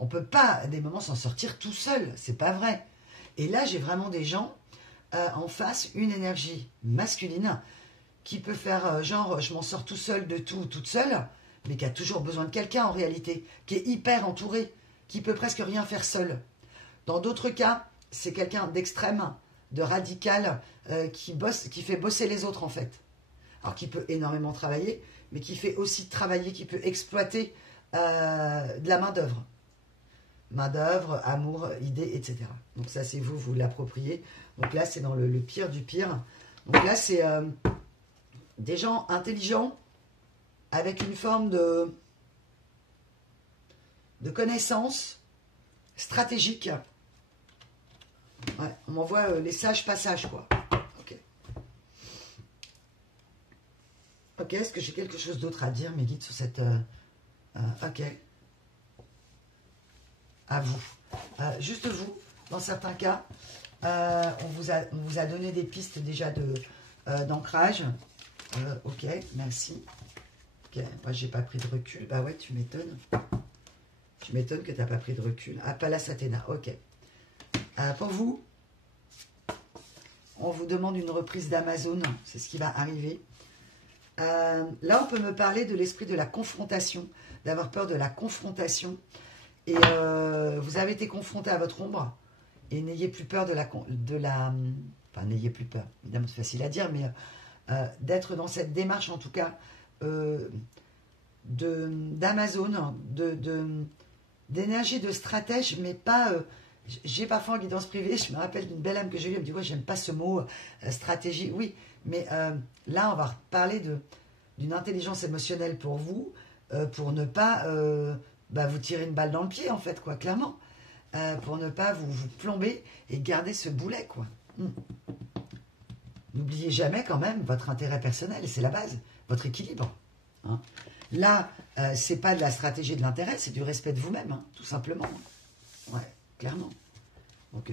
On ne peut pas, à des moments, s'en sortir tout seul, c'est pas vrai. Et là, j'ai vraiment des gens en face, une énergie masculine qui peut faire genre, je m'en sors tout seul de tout, toute seule, mais qui a toujours besoin de quelqu'un en réalité, qui est hyper entouré, qui peut presque rien faire seul. Dans d'autres cas, c'est quelqu'un d'extrême, de radical, qui fait bosser les autres en fait. Alors qui peut énormément travailler, mais qui fait aussi travailler, qui peut exploiter de la main-d'œuvre. Main-d'œuvre, amour, idée, etc. Donc ça, c'est vous l'appropriez. Donc là, c'est dans le pire du pire. Donc là, c'est des gens intelligents, avec une forme de connaissance stratégique. Ouais, on m'envoie les sages passages, quoi. Ok. Ok, est-ce que j'ai quelque chose d'autre à dire, mes guides, sur cette... ok. À vous. Juste vous, dans certains cas, on vous a donné des pistes déjà d'ancrage. Ok, merci. Ok, moi j'ai pas pris de recul. Bah ouais, tu m'étonnes. Tu m'étonnes que tu n'as pas pris de recul. Ah, Pallas Athéna, ok. Pour vous, on vous demande une reprise d'Amazon. C'est ce qui va arriver. Là, on peut me parler de l'esprit de la confrontation, d'avoir peur de la confrontation. Et vous avez été confronté à votre ombre. Et n'ayez plus peur enfin, n'ayez plus peur. Évidemment, c'est facile à dire, mais d'être dans cette démarche, en tout cas, d'Amazon, d'énergie de stratège, mais pas... j'ai parfois en guidance privée, je me rappelle d'une belle âme que j'ai eue, elle me dit, ouais, j'aime pas ce mot, stratégie. Oui, mais là, on va parler d'une intelligence émotionnelle pour vous, pour ne pas vous tirer une balle dans le pied, en fait, quoi, clairement. Pour ne pas vous plomber et garder ce boulet, quoi. N'oubliez jamais, quand même, votre intérêt personnel, c'est la base, votre équilibre. Hein. Là, c'est pas de la stratégie de l'intérêt, c'est du respect de vous-même, hein, tout simplement. Ouais, clairement. Donc,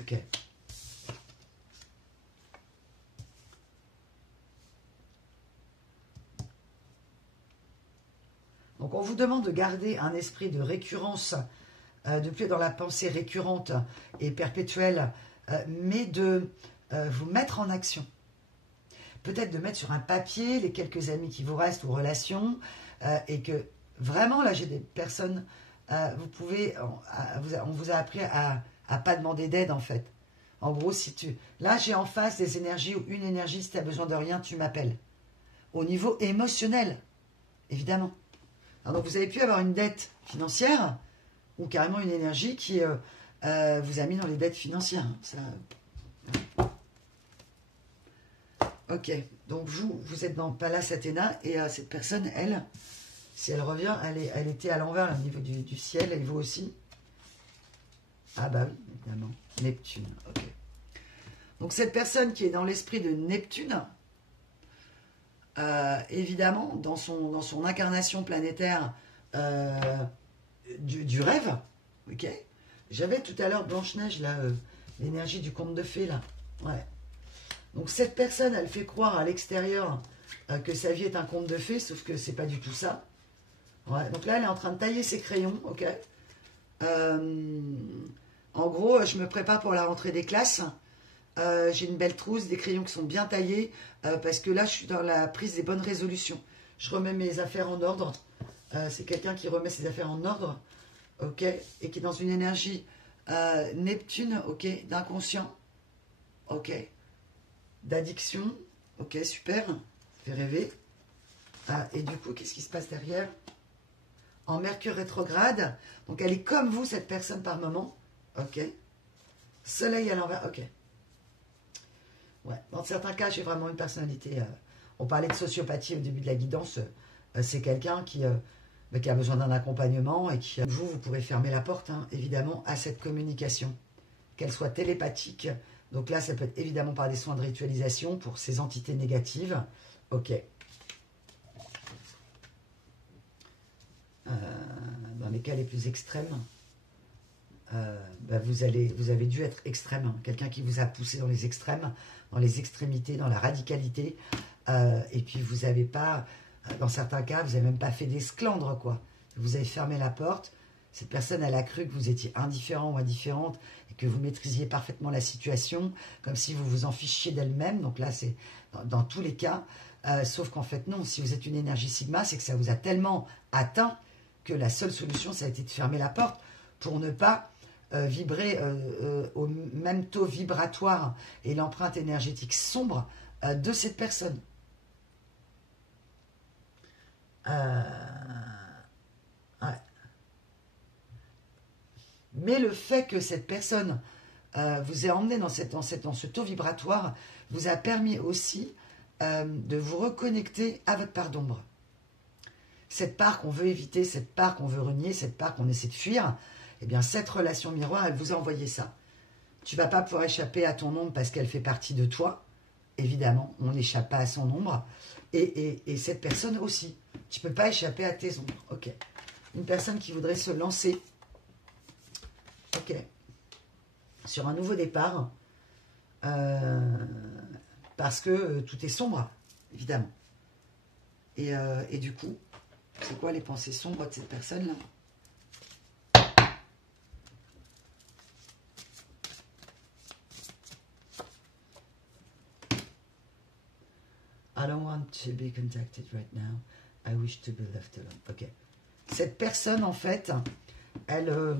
ok. Donc, on vous demande de garder un esprit de récurrence, de plus dans la pensée récurrente et perpétuelle, mais de vous mettre en action. Peut-être de mettre sur un papier les quelques amis qui vous restent ou relations, et que vraiment, là, j'ai des personnes, vous pouvez, on vous a appris à pas demander d'aide, en fait. En gros, là, j'ai en face des énergies ou une énergie, si tu as besoin de rien, tu m'appelles. Au niveau émotionnel, évidemment. Alors, donc, vous avez pu avoir une dette financière ou carrément une énergie qui vous a mis dans les dettes financières. Ça... Ok, donc vous êtes dans Pallas Athéna et cette personne, elle, si elle revient, elle était à l'envers au niveau du ciel, et vous aussi. Ah bah oui, évidemment, Neptune, ok. Donc cette personne qui est dans l'esprit de Neptune, évidemment, dans son incarnation planétaire du rêve, ok. J'avais tout à l'heure Blanche-Neige, là, l'énergie du conte de fées, là, ouais. Donc cette personne, elle fait croire à l'extérieur que sa vie est un conte de fées, sauf que c'est pas du tout ça. Ouais, donc là, elle est en train de tailler ses crayons, ok. En gros, je me prépare pour la rentrée des classes. J'ai une belle trousse, des crayons qui sont bien taillés, parce que là, je suis dans la prise des bonnes résolutions. Je remets mes affaires en ordre. C'est quelqu'un qui remet ses affaires en ordre, ok, et qui est dans une énergie Neptune, ok, d'inconscient, ok, d'addiction, ok, super, ça fait rêver. Et du coup, qu'est-ce qui se passe derrière? En Mercure rétrograde, donc elle est comme vous, cette personne, par moment, ok. Soleil à l'envers, ok. Ouais. Dans certains cas, j'ai vraiment une personnalité. On parlait de sociopathie au début de la guidance. C'est quelqu'un qui a besoin d'un accompagnement et qui, vous pourrez fermer la porte, hein, évidemment, à cette communication, qu'elle soit télépathique. Donc là, ça peut être évidemment par des soins de ritualisation pour ces entités négatives. Ok. Dans les cas les plus extrêmes, vous avez dû être extrême, hein. Quelqu'un qui vous a poussé dans les extrêmes, dans les extrémités, dans la radicalité, et puis vous n'avez pas, dans certains cas, vous n'avez même pas fait d'esclandre, quoi. Vous avez fermé la porte. Cette personne, elle a cru que vous étiez indifférent ou indifférente et que vous maîtrisiez parfaitement la situation, comme si vous vous en fichiez d'elle-même. Donc là, c'est dans tous les cas, sauf qu'en fait, non. Si vous êtes une énergie sigma, c'est que ça vous a tellement atteint que la seule solution, ça a été de fermer la porte pour ne pas vibrer au même taux vibratoire et l'empreinte énergétique sombre de cette personne. Ouais. Mais le fait que cette personne vous ait emmené dans ce taux vibratoire vous a permis aussi de vous reconnecter à votre part d'ombre. Cette part qu'on veut éviter, cette part qu'on veut renier, cette part qu'on essaie de fuir, eh bien cette relation miroir, elle vous a envoyé ça. Tu ne vas pas pouvoir échapper à ton ombre parce qu'elle fait partie de toi. Évidemment, on n'échappe pas à son ombre. Et cette personne aussi. Tu ne peux pas échapper à tes ombres. Ok. Une personne qui voudrait se lancer, ok, sur un nouveau départ, parce que tout est sombre, évidemment. Et du coup, c'est quoi les pensées sombres de cette personne-là? I don't want to be contacted right now. I wish to be left alone. Ok. Cette personne, en fait, elle...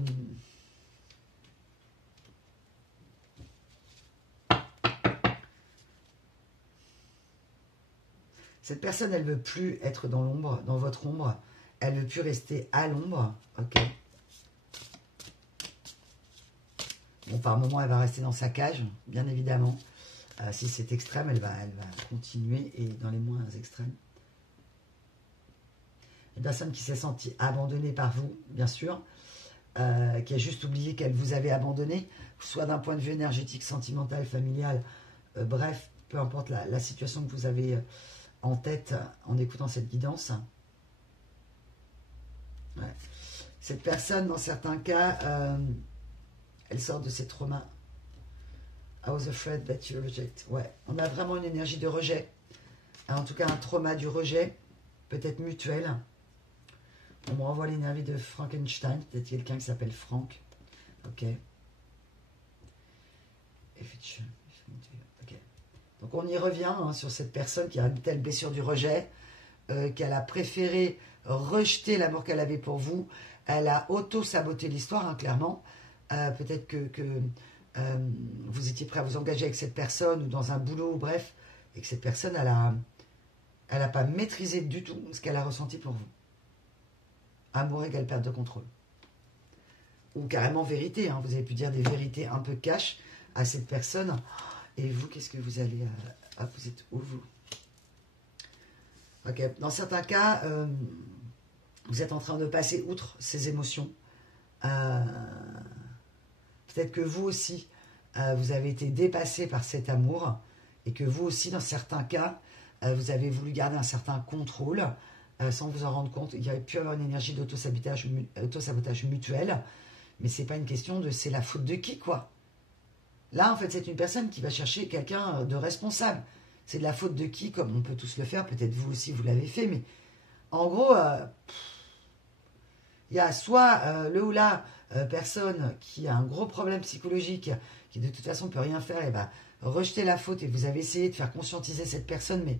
cette personne, elle ne veut plus être dans l'ombre, dans votre ombre. Elle ne veut plus rester à l'ombre. Ok. Bon, par moment, elle va rester dans sa cage, bien évidemment. Si c'est extrême, elle va continuer, et dans les moins extrêmes. Une personne qui s'est sentie abandonnée par vous, bien sûr, qui a juste oublié qu'elle vous avait abandonné, soit d'un point de vue énergétique, sentimental, familial, bref, peu importe la situation que vous avez en tête en écoutant cette guidance. Ouais. Cette personne, dans certains cas, elle sort de ses traumas. I was afraid that you reject. Ouais, on a vraiment une énergie de rejet. En tout cas, un trauma du rejet, peut-être mutuel. On me renvoie l'énergie de Frankenstein, peut-être quelqu'un qui s'appelle Frank. Ok. Ok. Donc on y revient, hein, sur cette personne qui a une telle blessure du rejet, qu'elle a préféré rejeter l'amour qu'elle avait pour vous. Elle a auto-saboté l'histoire, hein, clairement. Peut-être que vous étiez prêt à vous engager avec cette personne ou dans un boulot, bref, et que cette personne, elle a pas maîtrisé du tout ce qu'elle a ressenti pour vous. Amour égale perte de contrôle. Ou carrément vérité, hein. Vous avez pu dire des vérités un peu cash à cette personne. Et vous, qu'est-ce que vous allez Hop, vous êtes où, vous? Ok, dans certains cas, vous êtes en train de passer outre ces émotions. Peut-être que vous aussi, vous avez été dépassé par cet amour et que vous aussi, dans certains cas, vous avez voulu garder un certain contrôle sans vous en rendre compte. Il y aurait pu avoir une énergie d'autosabotage mutuel, mais c'est pas une question de c'est la faute de qui, quoi. Là, en fait, c'est une personne qui va chercher quelqu'un de responsable. C'est de la faute de qui, comme on peut tous le faire, peut-être vous aussi vous l'avez fait, mais en gros, il y a soit le ou la personne qui a un gros problème psychologique, qui de toute façon ne peut rien faire, et va rejeter la faute, et vous avez essayé de faire conscientiser cette personne, mais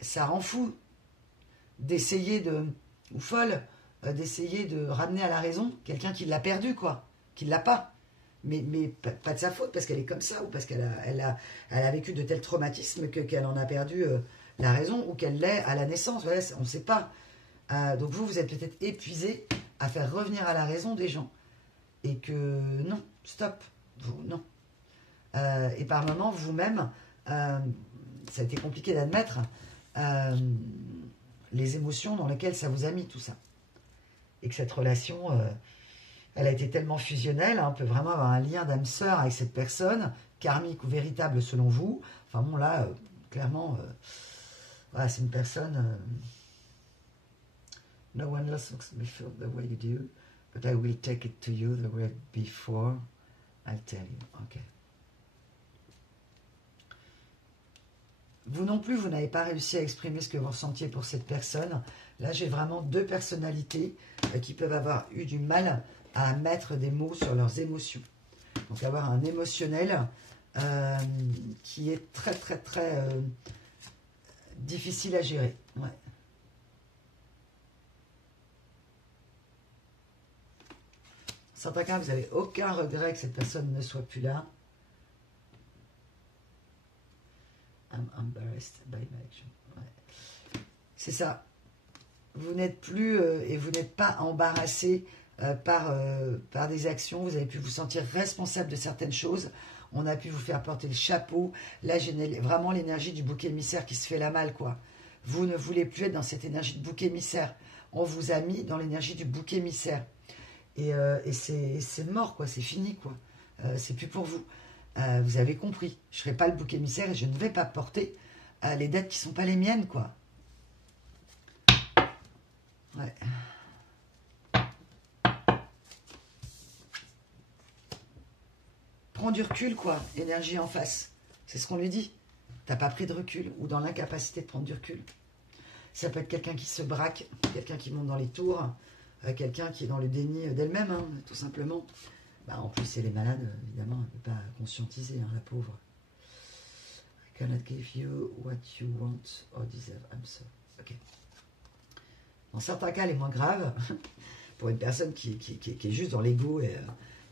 ça rend fou d'essayer ou folle, d'essayer de ramener à la raison quelqu'un qui l'a perdu, quoi, qui ne l'a pas. Mais pas de sa faute, parce qu'elle est comme ça, ou parce qu'elle a vécu de tels traumatismes qu'elle en a perdu la raison, ou qu'elle l'est à la naissance. Voilà, on ne sait pas. Donc vous êtes peut-être épuisé à faire revenir à la raison des gens. Et que non, stop. Non. Et par moments, vous-même, ça a été compliqué d'admettre les émotions dans lesquelles ça vous a mis, tout ça. Et que cette relation... elle a été tellement fusionnelle, on peut vraiment avoir un lien d'âme sœur avec cette personne, karmique ou véritable selon vous. Enfin bon, là, clairement, voilà, c'est une personne... No one else looks me feel the way you do, but I will take it to you the way before I'll tell you. Ok. Vous non plus, vous n'avez pas réussi à exprimer ce que vous ressentiez pour cette personne. Là, j'ai vraiment deux personnalités qui peuvent avoir eu du mal à mettre des mots sur leurs émotions. Donc avoir un émotionnel qui est très très très difficile à gérer. Ouais. Dans certains cas, vous n'avez aucun regret que cette personne ne soit plus là. I'm embarrassed by my action. Ouais. C'est ça. Vous n'êtes plus et vous n'êtes pas embarrassé par des actions. Vous avez pu vous sentir responsable de certaines choses. On a pu vous faire porter le chapeau. Là, j'ai vraiment l'énergie du bouc émissaire qui se fait la malle, quoi. Vous ne voulez plus être dans cette énergie de bouc émissaire. On vous a mis dans l'énergie du bouc émissaire. Et c'est mort, quoi. C'est fini, quoi. C'est plus pour vous. Vous avez compris. Je ne serai pas le bouc émissaire et je ne vais pas porter les dettes qui ne sont pas les miennes, quoi. Ouais. Prends du recul, quoi. Énergie en face. C'est ce qu'on lui dit. T'as pas pris de recul ou dans l'incapacité de prendre du recul. Ça peut être quelqu'un qui se braque, quelqu'un qui monte dans les tours, quelqu'un qui est dans le déni d'elle-même, hein, tout simplement. Bah, en plus, elle est malade, évidemment. Elle ne peut pas conscientiser, hein, la pauvre. I cannot give you what you want or deserve. I'm sorry. Ok. Dans certains cas, les moins graves, pour une personne qui est juste dans l'ego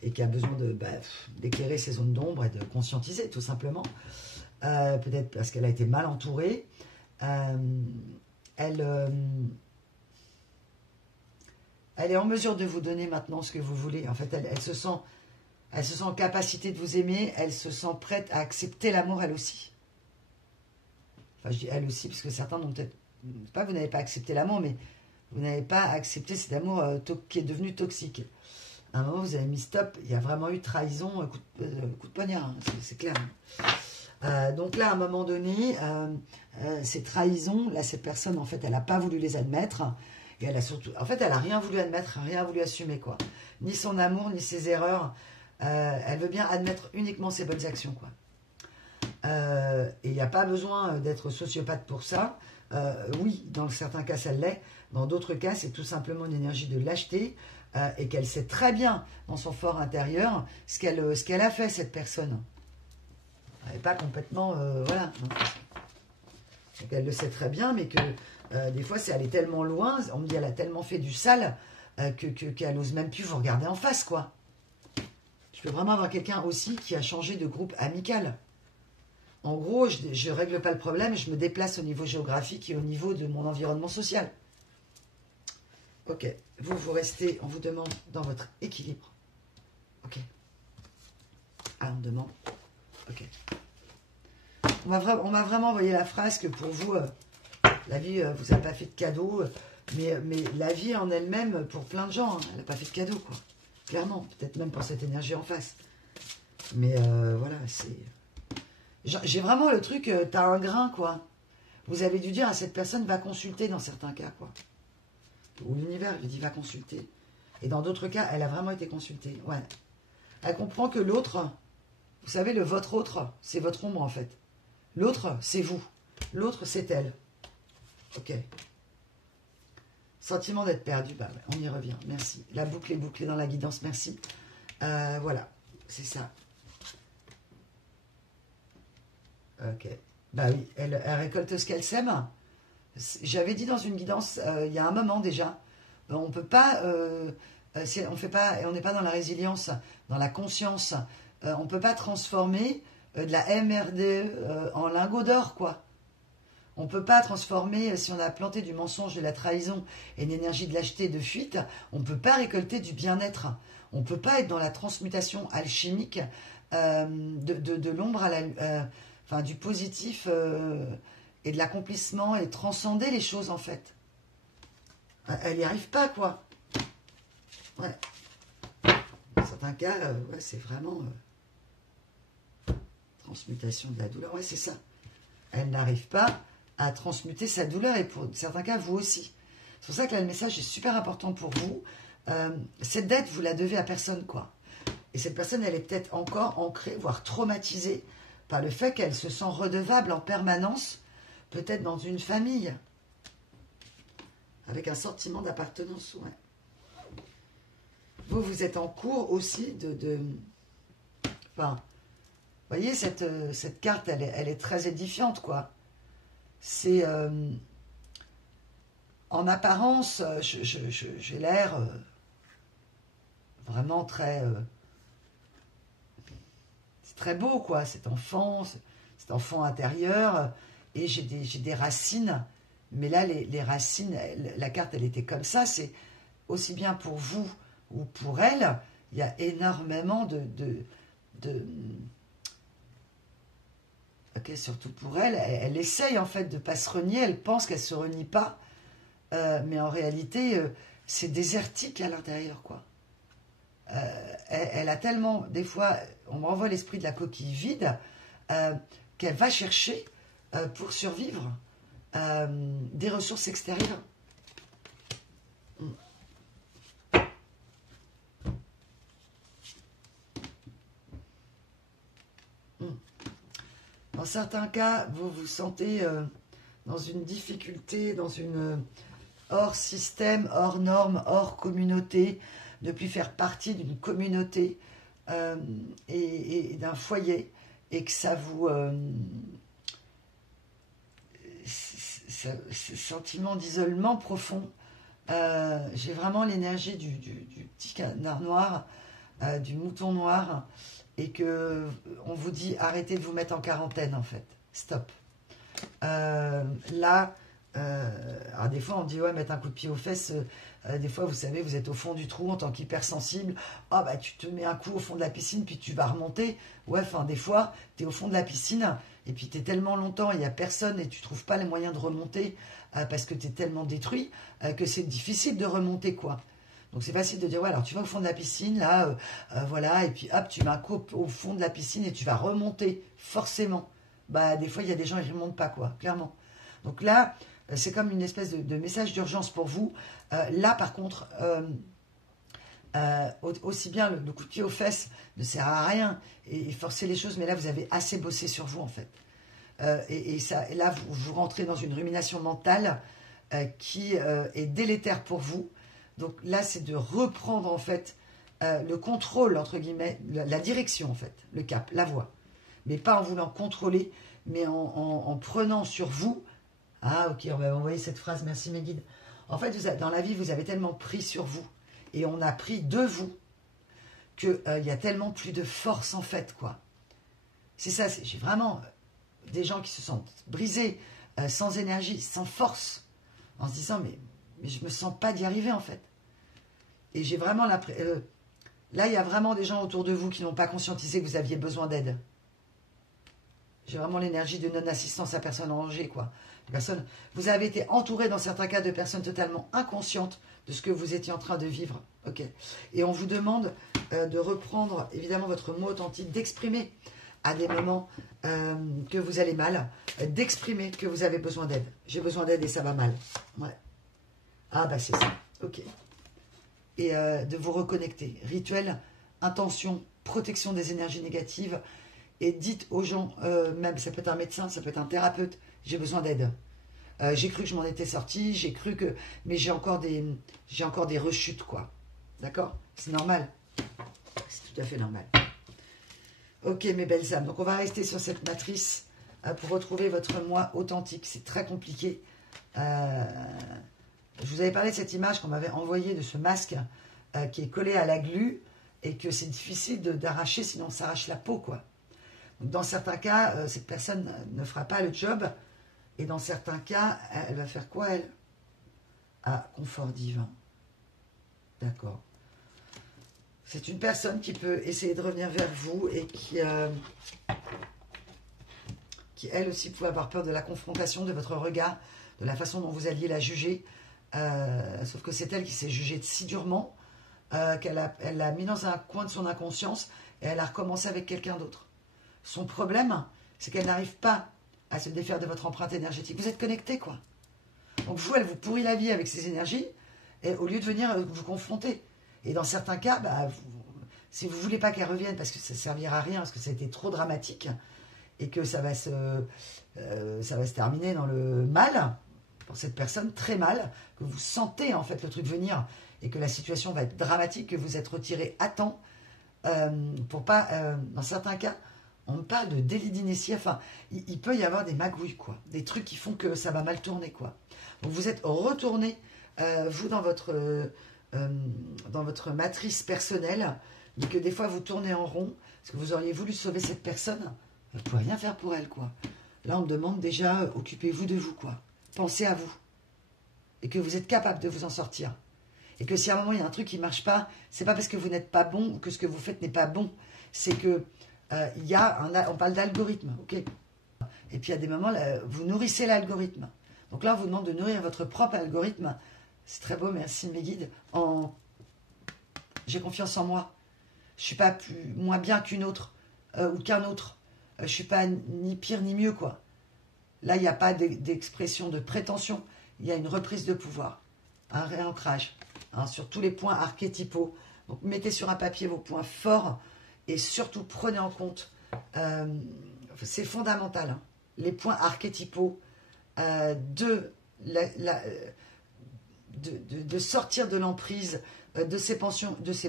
et qui a besoin d'éclairer ses zones d'ombre et de conscientiser, tout simplement. Peut-être parce qu'elle a été mal entourée. Elle est en mesure de vous donner maintenant ce que vous voulez. En fait, elle se sent en capacité de vous aimer. Elle se sent prête à accepter l'amour, elle aussi. Enfin, je dis elle aussi, parce que certains n'ont peut-être pas, vous n'avez pas accepté l'amour, mais vous n'avez pas accepté cet amour qui est devenu toxique. À un moment, vous avez mis stop. Il y a vraiment eu trahison, coup de poignard, hein, c'est clair. Donc là, à un moment donné, ces trahisons, là, cette personne, en fait, elle n'a pas voulu les admettre. Et elle a surtout, en fait, elle n'a rien voulu admettre, rien voulu assumer, quoi. Ni son amour, ni ses erreurs. Elle veut bien admettre uniquement ses bonnes actions, quoi. Et il n'y a pas besoin d'être sociopathe pour ça. Oui, dans certains cas, ça l'est. Dans d'autres cas, c'est tout simplement une énergie de lâcheté et qu'elle sait très bien, dans son fort intérieur, ce qu'elle a fait, cette personne. Elle n'est pas complètement... voilà. Donc, elle le sait très bien, mais que des fois, c'est aller tellement loin, on me dit elle a tellement fait du sale qu'elle n'ose même plus vous regarder en face, quoi. Je peux vraiment avoir quelqu'un aussi qui a changé de groupe amical. En gros, je ne règle pas le problème, je me déplace au niveau géographique et au niveau de mon environnement social. Ok, vous restez, on vous demande dans votre équilibre. Ok. Ah, on demande. Ok. On m'a vraiment envoyé la phrase que pour vous, la vie vous a pas fait de cadeau, mais la vie en elle-même, pour plein de gens, hein, elle n'a pas fait de cadeau, quoi. Clairement, peut-être même pour cette énergie en face. Mais voilà, c'est... J'ai vraiment le truc, t'as un grain, quoi. Vous avez dû dire à cette personne, va consulter dans certains cas, quoi. Ou l'univers lui dit, va consulter. Et dans d'autres cas, elle a vraiment été consultée, ouais. Elle comprend que l'autre, vous savez, le votre autre, c'est votre ombre, en fait. L'autre, c'est vous. L'autre, c'est elle. Ok. Sentiment d'être perdu, bah, on y revient, merci. La boucle est bouclée dans la guidance, merci. Voilà, c'est ça. Ok. Bah oui, elle récolte ce qu'elle sème. J'avais dit dans une guidance, il y a un moment déjà, on peut pas, si on fait pas, on n'est pas dans la résilience, dans la conscience, on peut pas transformer de la MRD en lingot d'or, quoi. On peut pas transformer, si on a planté du mensonge, de la trahison et une énergie de lâcheté et de fuite, on peut pas récolter du bien-être. On peut pas être dans la transmutation alchimique de l'ombre à la... enfin, du positif et de l'accomplissement et transcender les choses, en fait. Elle n'y arrive pas, quoi. Ouais. Dans certains cas, ouais, c'est vraiment transmutation de la douleur. Ouais, c'est ça. Elle n'arrive pas à transmuter sa douleur et pour certains cas, vous aussi. C'est pour ça que là, le message est super important pour vous. Cette dette, vous la devez à personne, quoi. Et cette personne, elle est peut-être encore ancrée, voire traumatisée par le fait qu'elle se sent redevable en permanence, peut-être dans une famille, avec un sentiment d'appartenance. Ouais. Vous êtes en cours aussi enfin, vous voyez, cette carte, elle est très édifiante, quoi. C'est... en apparence, j'ai l'air vraiment très... c'est très beau, quoi, cet enfant intérieur. Et j'ai des racines. Mais là, les racines, la carte, elle était comme ça. C'est aussi bien pour vous ou pour elle. Il y a énormément ok, surtout pour elle, elle essaye en fait de ne pas se renier, elle pense qu'elle ne se renie pas, mais en réalité, c'est désertique à l'intérieur, quoi. Elle a tellement, des fois, on me renvoie l'esprit de la coquille vide, qu'elle va chercher, pour survivre, des ressources extérieures. Dans certains cas, vous vous sentez dans une difficulté, dans une hors système, hors norme, hors communauté, ne plus faire partie d'une communauté et d'un foyer, et que ça vous... ce sentiment d'isolement profond. J'ai vraiment l'énergie du petit canard noir, du mouton noir, et que on vous dit arrêtez de vous mettre en quarantaine, en fait. Stop. Là, alors des fois on dit ouais, mettre un coup de pied aux fesses, des fois vous savez, vous êtes au fond du trou en tant qu'hypersensible, ah bah tu te mets un coup au fond de la piscine puis tu vas remonter. Ouais, enfin des fois tu es au fond de la piscine et puis tu es tellement longtemps, il n'y a personne et tu trouves pas les moyens de remonter parce que tu es tellement détruit que c'est difficile de remonter, quoi. Donc c'est facile de dire, ouais, alors tu vas au fond de la piscine, là, voilà, et puis hop, tu mets un coup au fond de la piscine et tu vas remonter, forcément. Bah, des fois, il y a des gens qui ne remontent pas, quoi, clairement. Donc là, c'est comme une espèce de message d'urgence pour vous. Là, par contre, aussi bien le coup de pied aux fesses ne sert à rien et forcer les choses, mais là, vous avez assez bossé sur vous, en fait. Et là, vous rentrez dans une rumination mentale qui est délétère pour vous. Donc là, c'est de reprendre, en fait, le contrôle, entre guillemets, la direction, en fait, le cap, la voie. Mais pas en voulant contrôler, mais en prenant sur vous... Ah, ok, on va envoyer cette phrase, merci mes guides. En fait, dans la vie, vous avez tellement pris sur vous, et on a pris de vous, qu'il y a tellement plus de force, en fait, quoi. C'est ça, j'ai vraiment des gens qui se sentent brisés, sans énergie, sans force, en se disant, mais je ne me sens pas d'y arriver, en fait. Et j'ai vraiment l'impression... là, il y a vraiment des gens autour de vous qui n'ont pas conscientisé que vous aviez besoin d'aide. J'ai vraiment l'énergie de non-assistance à personne en danger, quoi. Vous avez été entouré, dans certains cas, de personnes totalement inconscientes de ce que vous étiez en train de vivre. Ok. Et on vous demande de reprendre, évidemment, votre mot authentique, d'exprimer à des moments que vous allez mal, d'exprimer que vous avez besoin d'aide. J'ai besoin d'aide et ça va mal. Ouais. Ah, bah c'est ça. Ok. Et de vous reconnecter. Rituel, intention, protection des énergies négatives. Et dites aux gens, même ça peut être un médecin, ça peut être un thérapeute, j'ai besoin d'aide. J'ai cru que je m'en étais sortie, j'ai cru que... Mais j'ai encore des rechutes, quoi. D'accord? C'est normal. C'est tout à fait normal. Ok, mes belles âmes. Donc, on va rester sur cette matrice pour retrouver votre moi authentique. C'est très compliqué. Je vous avais parlé de cette image qu'on m'avait envoyée de ce masque qui est collé à la glu et que c'est difficile d'arracher, sinon on s'arrache la peau, quoi. Donc, dans certains cas, cette personne ne fera pas le job. Et dans certains cas, elle va faire quoi, elle? Ah, confort divin. D'accord. C'est une personne qui peut essayer de revenir vers vous et qui elle aussi, pouvait avoir peur de la confrontation, de votre regard, de la façon dont vous alliez la juger. Sauf que c'est elle qui s'est jugée si durement qu'elle l'a mis dans un coin de son inconscience et elle a recommencé avec quelqu'un d'autre. Son problème, c'est qu'elle n'arrive pas à se défaire de votre empreinte énergétique. Vous êtes connecté, quoi. Donc vous, elle vous pourrit la vie avec ses énergies, et au lieu de venir vous confronter. Et dans certains cas, si vous ne voulez pas qu'elle revienne, parce que ça ne servira à rien, parce que ça a été trop dramatique, et que ça va se terminer dans le mal, pour cette personne, très mal, que vous sentez en fait le truc venir, et que la situation va être dramatique, que vous êtes retiré à temps, pour pas, dans certains cas, on me parle de délit d'initié, enfin, il peut y avoir des magouilles, quoi. Des trucs qui font que ça va mal tourner, quoi. Donc vous êtes retourné, vous, dans votre matrice personnelle, mais que des fois vous tournez en rond, parce que vous auriez voulu sauver cette personne, vous ne pouvez rien faire pour elle, quoi. Là, on me demande déjà, occupez-vous de vous, quoi. Pensez à vous. Et que vous êtes capable de vous en sortir. Et que si à un moment, il y a un truc qui ne marche pas, c'est pas parce que vous n'êtes pas bon ou que ce que vous faites n'est pas bon. C'est que on parle d'algorithme, ok. Et puis, à des moments, là, vous nourrissez l'algorithme. Donc là, on vous demande de nourrir votre propre algorithme. C'est très beau, merci mes guides. J'ai confiance en moi. Je ne suis pas moins bien qu'une autre ou qu'un autre. Je ne suis pas ni pire ni mieux, quoi. Là, il n'y a pas d'expression de prétention. Il y a une reprise de pouvoir. Un réancrage sur tous les points archétypaux. Donc, mettez sur un papier vos points forts et surtout, prenez en compte, c'est fondamental, hein, les points archétypaux de sortir de l'emprise de ces passions, de ces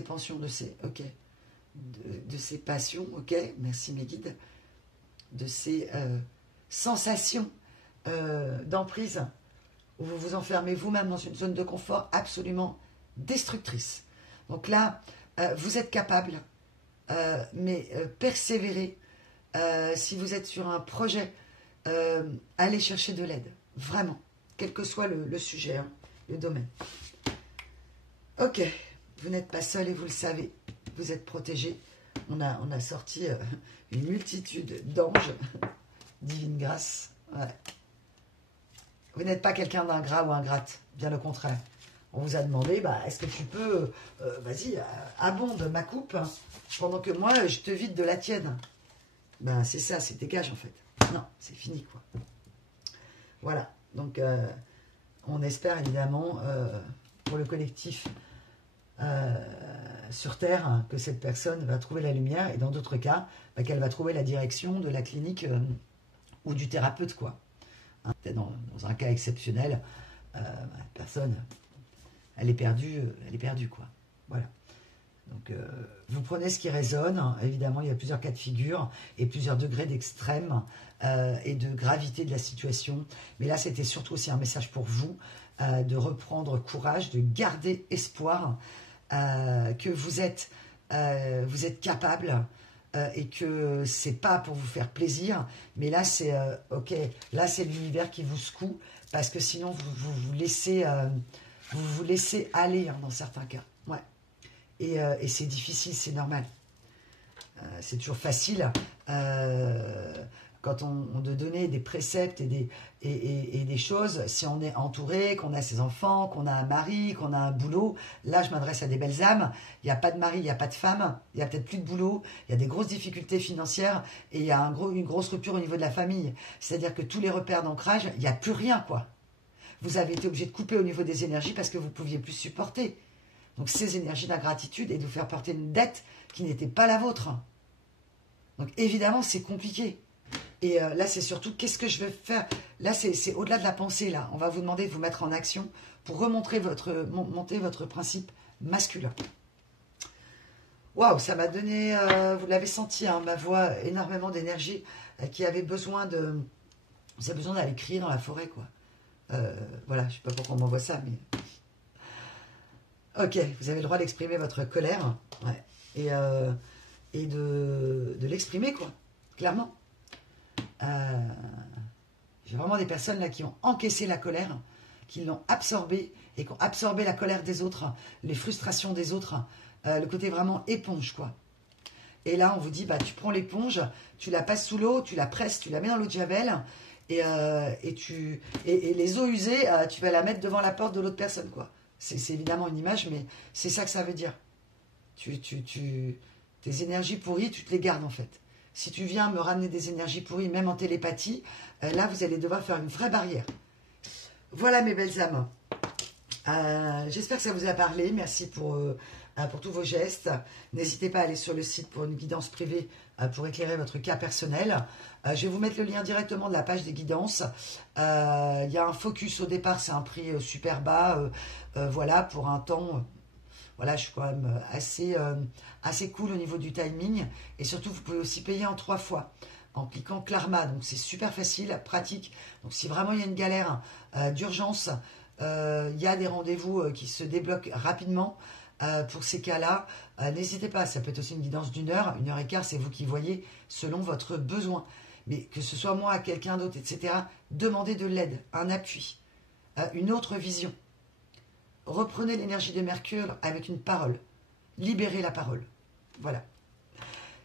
passions, ok, merci mes guides, de ces sensations d'emprise où vous vous enfermez vous-même dans une zone de confort absolument destructrice. Donc là, vous êtes capable, mais persévérez. Si vous êtes sur un projet, allez chercher de l'aide, vraiment, quel que soit le sujet, hein, le domaine. Ok, vous n'êtes pas seul et vous le savez, vous êtes protégé. On a sorti une multitude d'anges, divine grâce. Ouais. Vous n'êtes pas quelqu'un d'ingrat ou ingrate, bien au contraire. On vous a demandé, est-ce que tu peux, vas-y, abonde ma coupe, hein, pendant que moi, je te vide de la tienne. C'est ça, c'est dégage en fait. Non, c'est fini, quoi. Voilà, donc on espère évidemment, pour le collectif sur Terre, hein, que cette personne va trouver la lumière, et dans d'autres cas, qu'elle va trouver la direction de la clinique ou du thérapeute, quoi. Hein, dans un cas exceptionnel, personne... Elle est perdue, quoi. Voilà. Donc, vous prenez ce qui résonne. Évidemment, il y a plusieurs cas de figure et plusieurs degrés d'extrême et de gravité de la situation. Mais là, c'était surtout aussi un message pour vous, de reprendre courage, de garder espoir, que vous êtes capable et que c'est pas pour vous faire plaisir. Mais là, c'est ok. Là, c'est l'univers qui vous secoue parce que sinon, vous vous laissez... vous vous laissez aller, hein, dans certains cas. Ouais. Et c'est difficile, c'est normal. C'est toujours facile quand quand on de donner des préceptes et des choses, si on est entouré, qu'on a ses enfants, qu'on a un mari, qu'on a un boulot, là je m'adresse à des belles âmes, il n'y a pas de mari, il n'y a pas de femme, il n'y a peut-être plus de boulot, il y a des grosses difficultés financières et il y a une grosse rupture au niveau de la famille. C'est-à-dire que tous les repères d'ancrage, il n'y a plus rien quoi. Vous avez été obligé de couper au niveau des énergies parce que vous ne pouviez plus supporter. Donc ces énergies d'ingratitude et de vous faire porter une dette qui n'était pas la vôtre. Donc évidemment c'est compliqué. Et là c'est surtout qu'est-ce que je vais faire. Là c'est au-delà de la pensée là. On va vous demander de vous mettre en action pour monter votre principe masculin. Waouh, ça m'a donné, vous l'avez senti, hein, ma voix, énormément d'énergie qui avait besoin de... Vous avez besoin d'aller crier dans la forêt quoi. Voilà, je ne sais pas pourquoi on m'envoie ça, mais... Ok, vous avez le droit d'exprimer votre colère, ouais, et de l'exprimer, quoi, clairement. J'ai vraiment des personnes là qui ont encaissé la colère, qui l'ont absorbée, et qui ont absorbé la colère des autres, les frustrations des autres, le côté vraiment éponge, quoi. Et là, on vous dit, bah, tu prends l'éponge, tu la passes sous l'eau, tu la presses, tu la mets dans l'eau de Javel, et les eaux usées, tu vas la mettre devant la porte de l'autre personne, quoi. C'est évidemment une image, mais c'est ça que ça veut dire. Tes énergies pourries, tu te les gardes, en fait. Si tu viens me ramener des énergies pourries, même en télépathie, là, vous allez devoir faire une vraie barrière. Voilà, mes belles âmes. J'espère que ça vous a parlé. Merci pour tous vos gestes. N'hésitez pas à aller sur le site pour une guidance privée pour éclairer votre cas personnel. Je vais vous mettre le lien directement de la page des guidances. Il y a un focus au départ, c'est un prix super bas. Voilà, pour un temps... voilà, je suis quand même assez cool au niveau du timing. Et surtout, vous pouvez aussi payer en 3 fois en cliquant Klarma. Donc, c'est super facile, pratique. Donc, si vraiment il y a une galère d'urgence, il y a des rendez-vous qui se débloquent rapidement. Pour ces cas-là, n'hésitez pas, ça peut être aussi une guidance d'1 heure, 1 heure et quart, c'est vous qui voyez selon votre besoin. Mais que ce soit moi, quelqu'un d'autre, etc., demandez de l'aide, un appui, une autre vision. Reprenez l'énergie de Mercure avec une parole. Libérez la parole. Voilà.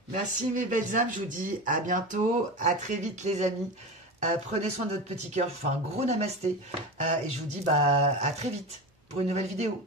Merci mes belles âmes, je vous dis à bientôt, à très vite les amis. Prenez soin de votre petit cœur, je vous fais un gros namasté et je vous dis à très vite pour une nouvelle vidéo.